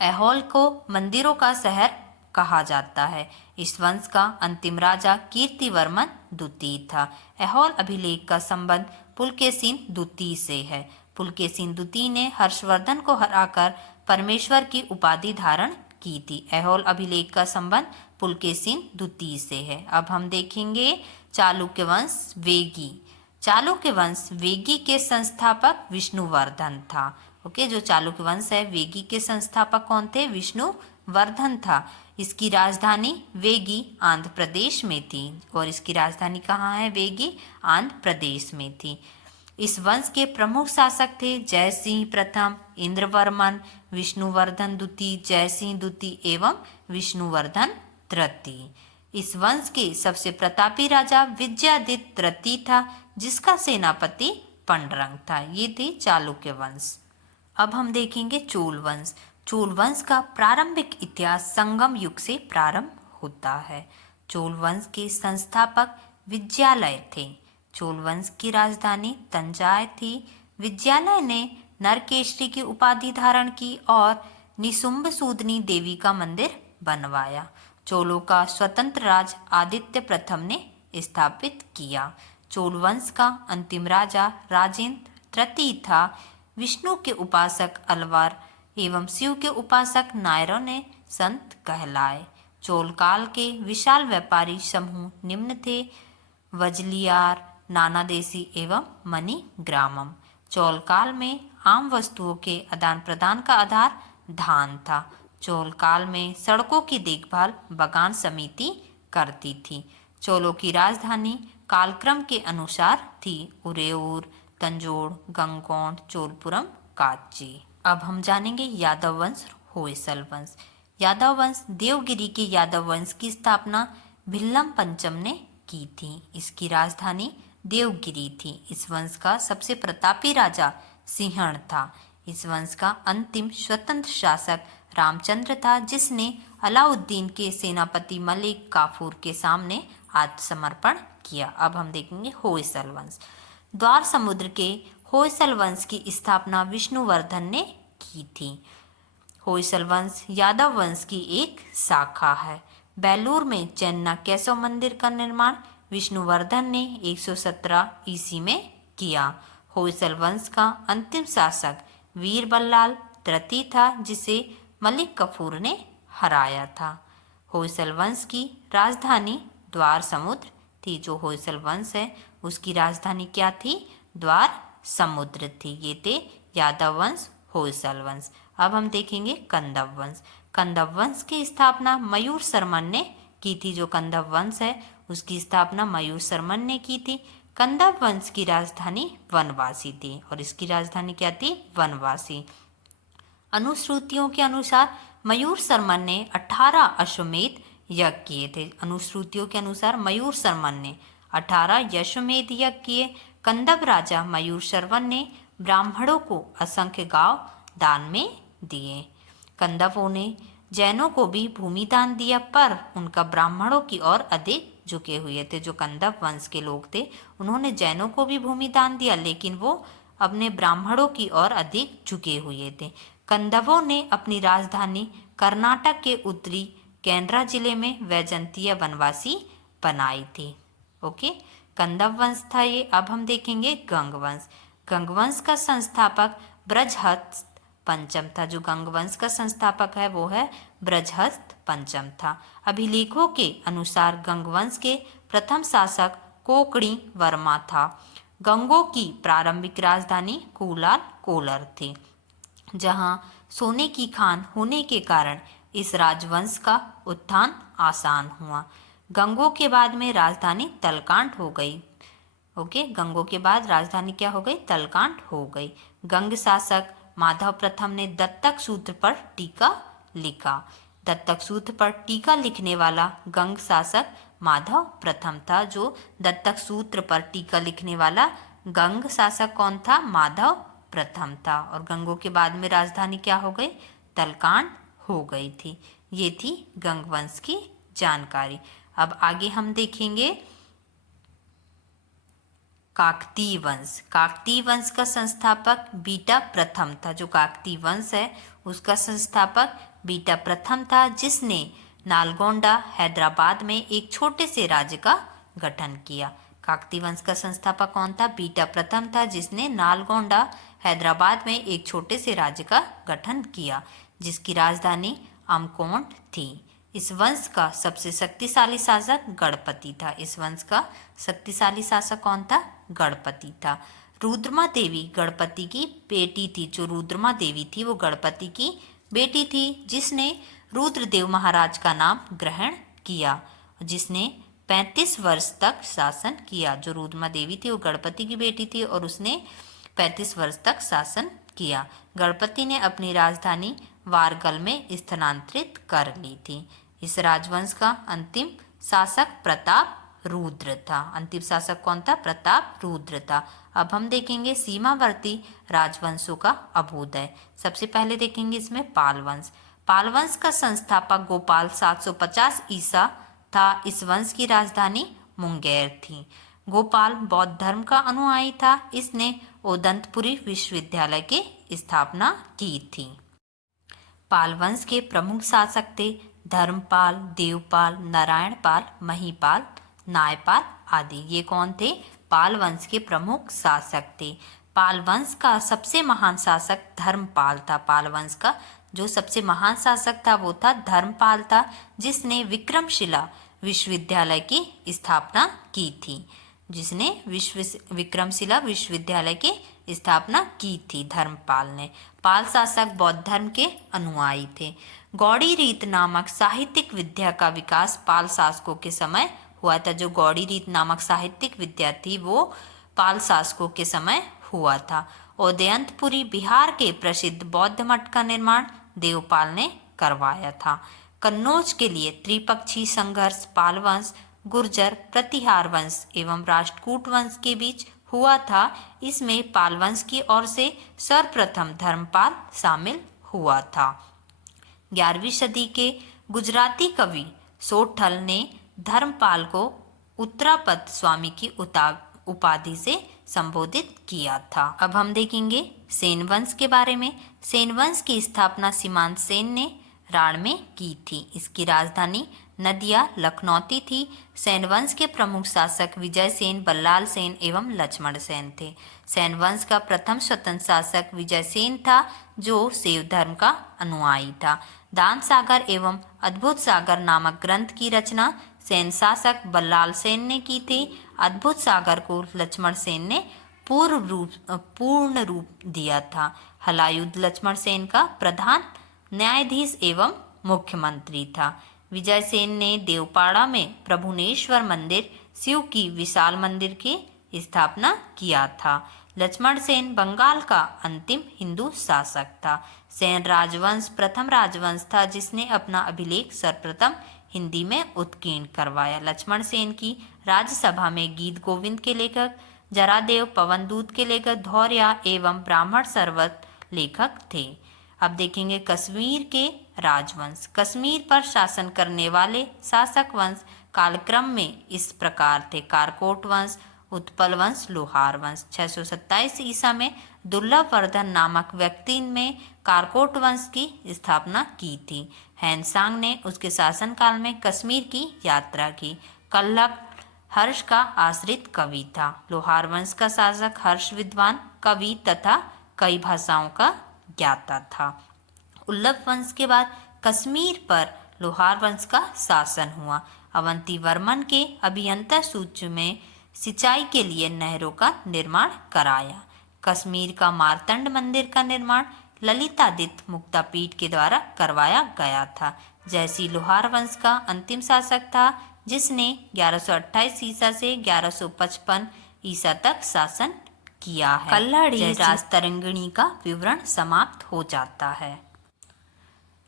ऐहोल को मंदिरों का शहर कहा जाता है। इस वंश का अंतिम राजा कीर्तिवर्मन द्वितीय था। ऐहोल अभिलेख का संबंध पुलकेशिन द्वितीय से है। पुलकेशिन द्वितीय ने हर्षवर्धन को हराकर परमेश्वर की उपाधि धारण की थी। ऐहोल अभिलेख का संबंध पुलकेशिन द्वितीय से है। अब हम देखेंगे चालुक्य वंश वेगी। चालुक्य वंश वेगी के संस्थापक विष्णुवर्धन था। ओके, जो चालुक्य वंश है वेगी के संस्थापक कौन थे? विष्णुवर्धन था। इसकी राजधानी वेगी आंध्र प्रदेश में थी। और इसकी राजधानी कहाँ है? वेगी आंध्र प्रदेश में थी। इस वंश के प्रमुख शासक थे जय सिंह प्रथम, इंद्रवर्मन, विष्णुवर्धन द्वितीय, जय सिंह द्वितीय एवं विष्णुवर्धन तृतीय। इस वंश के सबसे प्रतापी राजा विजयादित्य तृतीय था, जिसका सेनापति पंडरंग था। ये थे चालुक्य वंश। अब हम देखेंगे चोल वंश। चोल वंश का प्रारंभिक इतिहास संगम युग से प्रारंभ होता है। चोल वंश के संस्थापक विजयालय थे। चोल वंश की राजधानी तंजाय थी। विजयालय ने नरकेश्वरी की उपाधि धारण की और निशुंभ सूदनी देवी का मंदिर बनवाया। चोलों का स्वतंत्र राज आदित्य प्रथम ने स्थापित किया। चोल वंश का अंतिम राजा राजेंद्र तृतीय था। विष्णु के उपासक अलवार एवं शिव के उपासक नायरों ने संत कहलाए। चोल काल के विशाल व्यापारी समूह निम्न थे: वजलियार, नानादेशी एवं मणिग्रामम। चोल काल में आम वस्तुओं के आदान प्रदान का आधार धान था। चोल काल में सड़कों की देखभाल बगान समिति करती थी। चोलों की राजधानी कालक्रम के अनुसार थी: उरेऊर, तंजोड़, गंगकोट, चोलपुरम, कांची। अब हम जानेंगे यादव वंश, होयसल वंश। यादव वंश देवगिरी के यादव वंश की स्थापना भिल्लम पंचम ने की थी। इसकी राजधानी देवगिरी थी। इस वंश का सबसे प्रतापी राजा सिंहण था। इस वंश का अंतिम स्वतंत्र शासक रामचंद्र था, जिसने अलाउद्दीन के सेनापति मलिक काफूर के सामने आत्मसमर्पण किया। अब हम देखेंगे होयसल वंश। द्वार समुद्र के होयसल वंश की स्थापना विष्णुवर्धन ने की थी। होयसल वंश यादव वंश की एक शाखा है। बेलूर में चेन्ना केशव मंदिर का निर्माण विष्णुवर्धन ने 117 ईस्वी में किया। होयसल वंश का अंतिम शासक वीर बल्लाल तृतीय था, जिसे मलिक कफूर ने हराया था। होयसल वंश की राजधानी द्वार समुद्र थी। जो होयसल वंश है उसकी राजधानी क्या थी? द्वार समुद्र थी। ये थे यादव वंश, होयसल वंश। अब हम देखेंगे कंदव वंश। कंदव वंश की स्थापना मयूर शर्मन ने की थी। जो कंदव वंश है उसकी स्थापना मयूर शर्मन ने की थी। कंदव वंश की राजधानी वनवासी थी। और इसकी राजधानी क्या थी? वनवासी। अनुश्रुतियों के अनुसार मयूर शर्मन ने 18 अश्वमेध यज्ञ किए थे। अनुश्रुतियों के अनुसार मयूर शर्मन ने 18 अश्वमेध यज्ञ किए। कंदव राजा मयूर शर्मन ने ब्राह्मणों को असंख्य गांव दान में दिए। कंदवों ने जैनों को भी भूमि दान दिया, पर उनका ब्राह्मणों की ओर अधिक झुके हुए थे। जो कंदव वंश के लोग थे उन्होंने जैनों को भी भूमि दान दिया, लेकिन वो अपने ब्राह्मणों की ओर अधिक झुके हुए थे। कंदवों ने अपनी राजधानी कर्नाटक के उत्तरी केनरा जिले में वैजंतीय वनवासी बनाई थी। ओके, कंदव वंश था ये। अब हम देखेंगे गंग वंश। गंग वंश का संस्थापक ब्रजहस्त पंचम था। जो गंग वंश का संस्थापक है वो है ब्रजहस्त पंचम था। अभिलेखों के अनुसार गंग वंश के प्रथम शासक कोकणी वर्मा था। गंगों की प्रारंभिक राजधानी कूलाल कोलर थी, जहां सोने की खान होने के कारण इस राजवंश का उत्थान आसान हुआ। गंगों के बाद में राजधानी तलकांट हो गई। ओके, गंगों के बाद राजधानी क्या हो गई? तलकांट हो गई। गंग शासक माधव प्रथम ने दत्तक सूत्र पर टीका लिखा। दत्तक सूत्र पर टीका लिखने वाला गंग शासक माधव प्रथम था। जो दत्तक सूत्र पर टीका लिखने वाला गंग शासक कौन था? माधव प्रथम था। और गंगों के बाद में राजधानी क्या हो गई? तलकांट हो गई थी। ये थी गंग वंश की जानकारी। अब आगे हम देखेंगे काकतीय वंश। काकतीय वंश का संस्थापक बीटा प्रथम था। जो काकतीय वंश है उसका संस्थापक बीटा प्रथम था, जिसने नालगोंडा हैदराबाद में एक छोटे से राज्य का गठन किया। काकतीय वंश का संस्थापक कौन था? बीटा प्रथम था, जिसने नालगोंडा हैदराबाद में एक छोटे से राज्य का गठन किया, जिसकी राजधानी अमकोंड थी। इस वंश का सबसे शक्तिशाली शासक गणपति था। इस वंश का शक्तिशाली शासक कौन था? गणपति था। रुद्रमा देवी गणपति की बेटी थी। जो रुद्रमा देवी थी वो गणपति की बेटी थी, जिसने रुद्रदेव महाराज का नाम ग्रहण किया, जिसने 35 वर्ष तक शासन किया। जो रुद्रमा देवी थी वो गणपति की बेटी थी और उसने 35 वर्ष तक शासन किया। गणपति ने अपनी राजधानी वारगल में स्थानांतरित कर ली थी। इस राजवंश का अंतिम शासक प्रताप रुद्र था। अंतिम शासक कौन था? प्रताप रुद्र था। अब हम देखेंगे सीमावर्ती राजवंशों का अभ्युदय। सबसे पहले देखेंगे इसमें पाल वंश। पाल वंश का संस्थापक गोपाल 750 ईसा था। इस वंश की राजधानी मुंगेर थी। गोपाल बौद्ध धर्म का अनुयायी था। इसने ओदंतपुरी विश्वविद्यालय की स्थापना की थी। पाल वंश के प्रमुख शासक थे धर्मपाल, देवपाल, नारायणपाल, महीपाल, नायपाल आदि। ये कौन थे? पाल वंश के प्रमुख शासक थे। पाल वंश का सबसे महान शासक धर्मपाल था। पाल वंश का जो सबसे महान शासक था वो था धर्मपाल था, जिसने विक्रमशिला विश्वविद्यालय की स्थापना की थी। जिसने विक्रमशिला विश्वविद्यालय की स्थापना की थी धर्मपाल ने। पाल शासक बौद्ध धर्म के अनुयायी थे। गौड़ी रीत नामक साहित्यिक विद्या का विकास पाल शासकों के समय हुआ था। जो गौड़ी रीत नामक साहित्यिक विद्या थी वो पाल शासकों के समय हुआ था। उदयंतपुरी बिहार के प्रसिद्ध बौद्ध मठ का निर्माण देवपाल ने करवाया था। कन्नौज के लिए त्रिपक्षीय संघर्ष पाल वंश, गुर्जर, प्रतिहार वंश एवं राष्ट्रकूट वंश के बीच हुआ था। इसमें पाल वंश की ओर से सर्वप्रथम धर्मपाल शामिल हुआ था। 11वीं सदी के गुजराती कवि सोठल ने धर्मपाल को उत्तरापद स्वामी की उपाधि से संबोधित किया था। अब हम देखेंगे सेन वंश के बारे में। सेन वंश की स्थापना सीमांत सेन ने राण में की थी। इसकी राजधानी नदिया लखनौती थी। सेन वंश के प्रमुख शासक विजय सेन, बल्लाल सेन एवं लक्ष्मण सेन थे। सेन वंश का प्रथम स्वतंत्र शासक विजय सेन था, जो शैव धर्म का अनुयायी था। दान सागर एवं अद्भुत सागर नामक ग्रंथ की रचना सेन शासक बल्लाल सेन ने की थी। अद्भुत सागर को लक्ष्मण सेन ने पूर्ण रूप दिया था। हलायुद्ध लक्ष्मण सेन का प्रधान न्यायाधीश एवं मुख्यमंत्री था। विजय सेन ने देवपाड़ा में प्रभुनेश्वर मंदिर, शिव की विशाल मंदिर की स्थापना किया था। लक्ष्मण सेन बंगाल का अंतिम हिंदू शासक था। सेन राजवंश प्रथम राजवंश था, जिसने अपना अभिलेख सर्वप्रथम हिंदी में उत्कीर्ण करवाया। लक्ष्मण सेन की राज्यसभा में गीत गोविंद के लेखक जरादेव, पवनदूत के लेखक धौर्या एवं ब्राह्मण सरवत लेखक थे। अब देखेंगे कश्मीर के राजवंश। कश्मीर पर शासन करने वाले शासक वंश कालक्रम में इस प्रकार थे: कारकोट वंश, उत्पल वंश, लोहार वंश। 627 ईसा में दुर्लभ वर्धन नामक व्यक्ति में कारकोट वंश की स्थापना की थी। हैनसांग ने उसके शासनकाल में कश्मीर की यात्रा की। कल्लक हर्ष का आश्रित कवि था। लोहार वंश का शासक हर्ष विद्वान कवि तथा कई भाषाओं का ज्ञाता था। उल्लभ वंश के बाद कश्मीर पर लोहार वंश का शासन हुआ। अवंती वर्मन के अभियंता सूची में सिंचाई के लिए नहरों का निर्माण कराया। कश्मीर का मार्तंड मंदिर का निर्माण ललितादित्य मुक्तापीठ के द्वारा करवाया गया था। जयसिंह लोहार वंश का अंतिम शासक था, जिसने 1128 ईसा से 1155 ईसा तक शासन किया है। कल्लाड़ी राजतरंगिणी का विवरण समाप्त हो जाता है।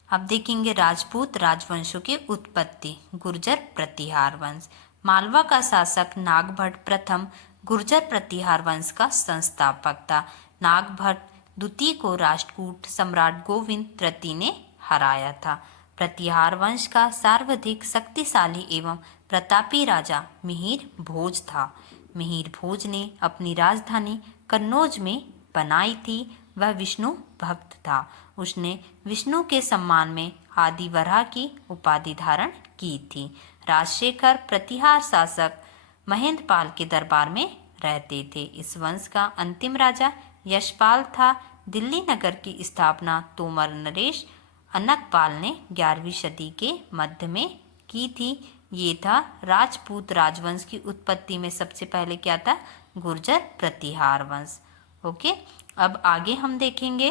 अब देखेंगे राजपूत राजवंशों की उत्पत्ति। गुर्जर प्रतिहार वंश। मालवा का शासक नागभट्ट प्रथम गुर्जर प्रतिहार वंश का संस्थापक था। नागभट्ट द्वितीय को राष्ट्रकूट सम्राट गोविंद तृतीय ने हराया था। प्रतिहार वंश का सर्वाधिक शक्तिशाली एवं प्रतापी राजा मिहिर भोज था। मिहिर भोज ने अपनी राजधानी कन्नौज में बनाई थी। वह विष्णु भक्त था। उसने विष्णु के सम्मान में आदि वराह की उपाधि धारण की थी। राजशेखर प्रतिहार शासक महेंद्रपाल के दरबार में रहते थे। इस वंश का अंतिम राजा यशपाल था। दिल्ली नगर की स्थापना तोमर नरेश अनकपाल ने 11वीं सदी के मध्य में की थी। ये था राजपूत राजवंश की उत्पत्ति में सबसे पहले क्या था, गुर्जर प्रतिहार वंश। ओके, अब आगे हम देखेंगे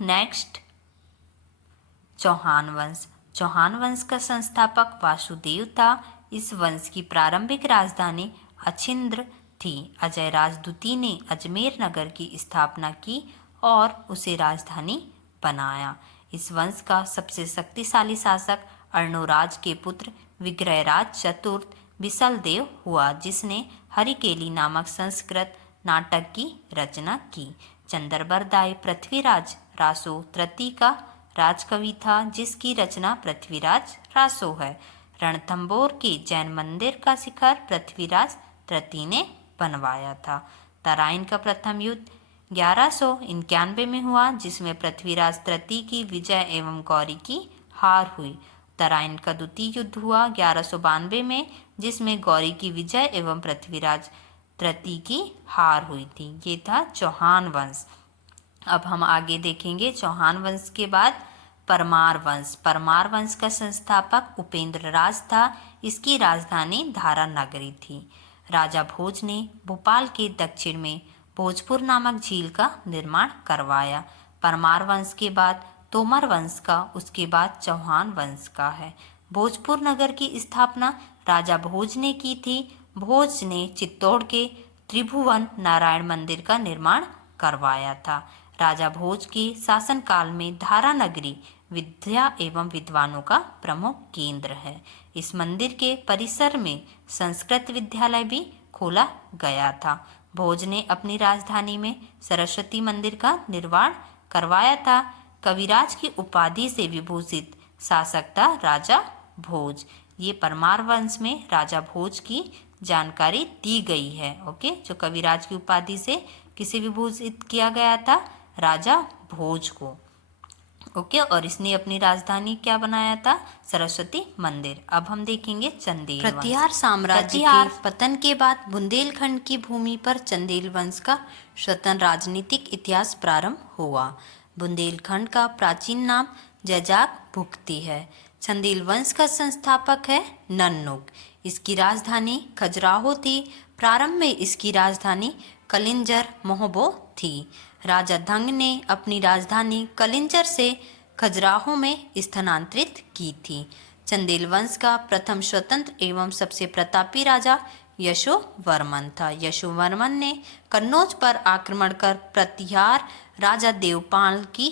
नेक्स्ट चौहान वंश। चौहान वंश का संस्थापक वासुदेव था। इस वंश की प्रारंभिक राजधानी अछिंद्र थी। अजय राज द्वितीय ने अजमेर नगर की स्थापना की और उसे राजधानी बनाया। इस वंश का सबसे शक्तिशाली शासक अर्णोराज के पुत्र विग्रहराज चतुर्थ बिसलदेव हुआ, जिसने हरिकेली नामक संस्कृत नाटक की रचना की। चंद्रबरदाई पृथ्वीराज रासो तृतीय का राजकवि था, जिसकी रचना पृथ्वीराज रासो है। रणथंभौर के जैन मंदिर का शिखर पृथ्वीराज तृतीय ने बनवाया था। तराइन का प्रथम युद्ध 1191 में हुआ, जिसमें पृथ्वीराज तृतीय की विजय एवं गौरी की हार हुई। तराइन का द्वितीय युद्ध हुआ 1192 में, जिसमें गौरी की विजय एवं पृथ्वीराज तृतीय की हार हुई थी। ये था चौहान वंश। अब हम आगे देखेंगे चौहान वंश के बाद परमार वंश। परमार वंश का संस्थापक उपेंद्र राज था। इसकी राजधानी धारा नगरी थी। राजा भोज ने भोपाल के दक्षिण में भोजपुर नामक झील का निर्माण करवाया। परमार वंश के बाद तोमर वंश का, उसके बाद चौहान वंश का है। भोजपुर नगर की स्थापना राजा भोज ने की थी। भोज ने चित्तौड़ के त्रिभुवन नारायण मंदिर का निर्माण करवाया था। राजा भोज के शासनकाल में धारा नगरी विद्या एवं विद्वानों का प्रमुख केंद्र है। इस मंदिर के परिसर में संस्कृत विद्यालय भी खोला गया था। भोज ने अपनी राजधानी में सरस्वती मंदिर का निर्माण करवाया था। कविराज की उपाधि से विभूषित शासक था राजा भोज। ये परमार वंश में राजा भोज की जानकारी दी गई है। ओके, जो कविराज की उपाधि से किसे विभूषित किया गया था, राजा भोज को। ओके, और इसने अपनी राजधानी क्या बनाया था, सरस्वती मंदिर। अब हम देखेंगे चंदेल वंश। प्रतिहार साम्राज्य के पतन के बाद बुंदेलखंड की भूमि पर चंदेल वंश का स्वतंत्र राजनीतिक इतिहास प्रारंभ हुआ। बुंदेलखंड का प्राचीन नाम जजाक भुक्ती है। चंदेल वंश का संस्थापक है नन्नुक। इसकी राजधानी खजुराहो थी। प्रारंभ में इसकी राजधानी कलिंजर मोहबो थी। राजा धंग ने अपनी राजधानी कलिंजर से खजुराहो में स्थानांतरित की थी। चंदेल वंश का प्रथम स्वतंत्र एवं सबसे प्रतापी राजा यशोवर्मन था। यशोवर्मन ने कन्नौज पर आक्रमण कर प्रतिहार राजा देवपाल की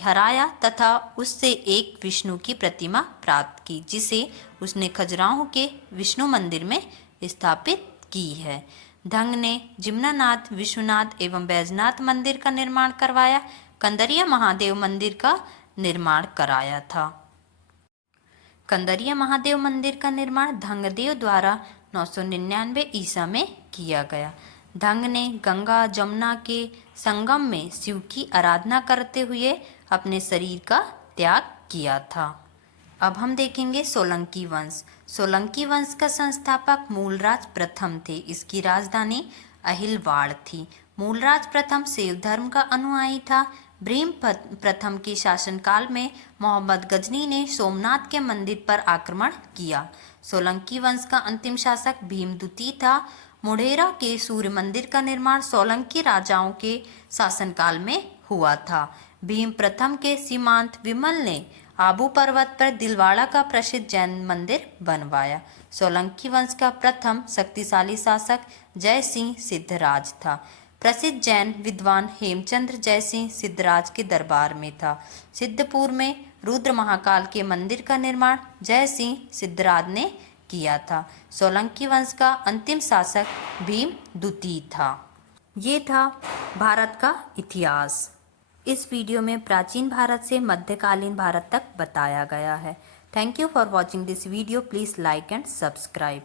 हराया तथा उससे एक विष्णु की प्रतिमा प्राप्त की, जिसे उसने खजुराहो के विष्णु मंदिर में स्थापित की है। धंग ने जिम्नानाथ, विश्वनाथ एवं बैजनाथ मंदिर का निर्माण करवाया। कंदरिया महादेव मंदिर का निर्माण कराया था। कंदरिया महादेव मंदिर का निर्माण धंगदेव द्वारा 999 ईसा में किया गया। धंग ने गंगा जमुना के संगम में शिव की आराधना करते हुए अपने शरीर का त्याग किया था। अब हम देखेंगे सोलंकी वंश। सोलंकी वंश का संस्थापक मूलराज प्रथम थे। इसकी राजधानी अहिलवाड़ थी। मूलराज प्रथम शैव धर्म का अनुयायी था। भीम प्रथम के शासनकाल में मोहम्मद गजनी ने सोमनाथ के मंदिर पर आक्रमण किया। सोलंकी वंश का अंतिम शासक भीम द्वितीय था। मोढेरा के सूर्य मंदिर का निर्माण सोलंकी राजाओं के शासनकाल में हुआ था। भीम प्रथम के सीमांत विमल ने आबू पर्वत पर दिलवाड़ा का प्रसिद्ध जैन मंदिर बनवाया। सोलंकी वंश का प्रथम शक्तिशाली शासक जय सिंह सिद्धराज था। प्रसिद्ध जैन विद्वान हेमचंद्र जय सिंह सिद्धराज के दरबार में था। सिद्धपुर में रुद्र महाकाल के मंदिर का निर्माण जय सिंह सिद्धराज ने किया था। सोलंकी वंश का अंतिम शासक भीम द्वितीय था। ये था भारत का इतिहास। इस वीडियो में प्राचीन भारत से मध्यकालीन भारत तक बताया गया है। Thank you for watching this video. Please like and subscribe.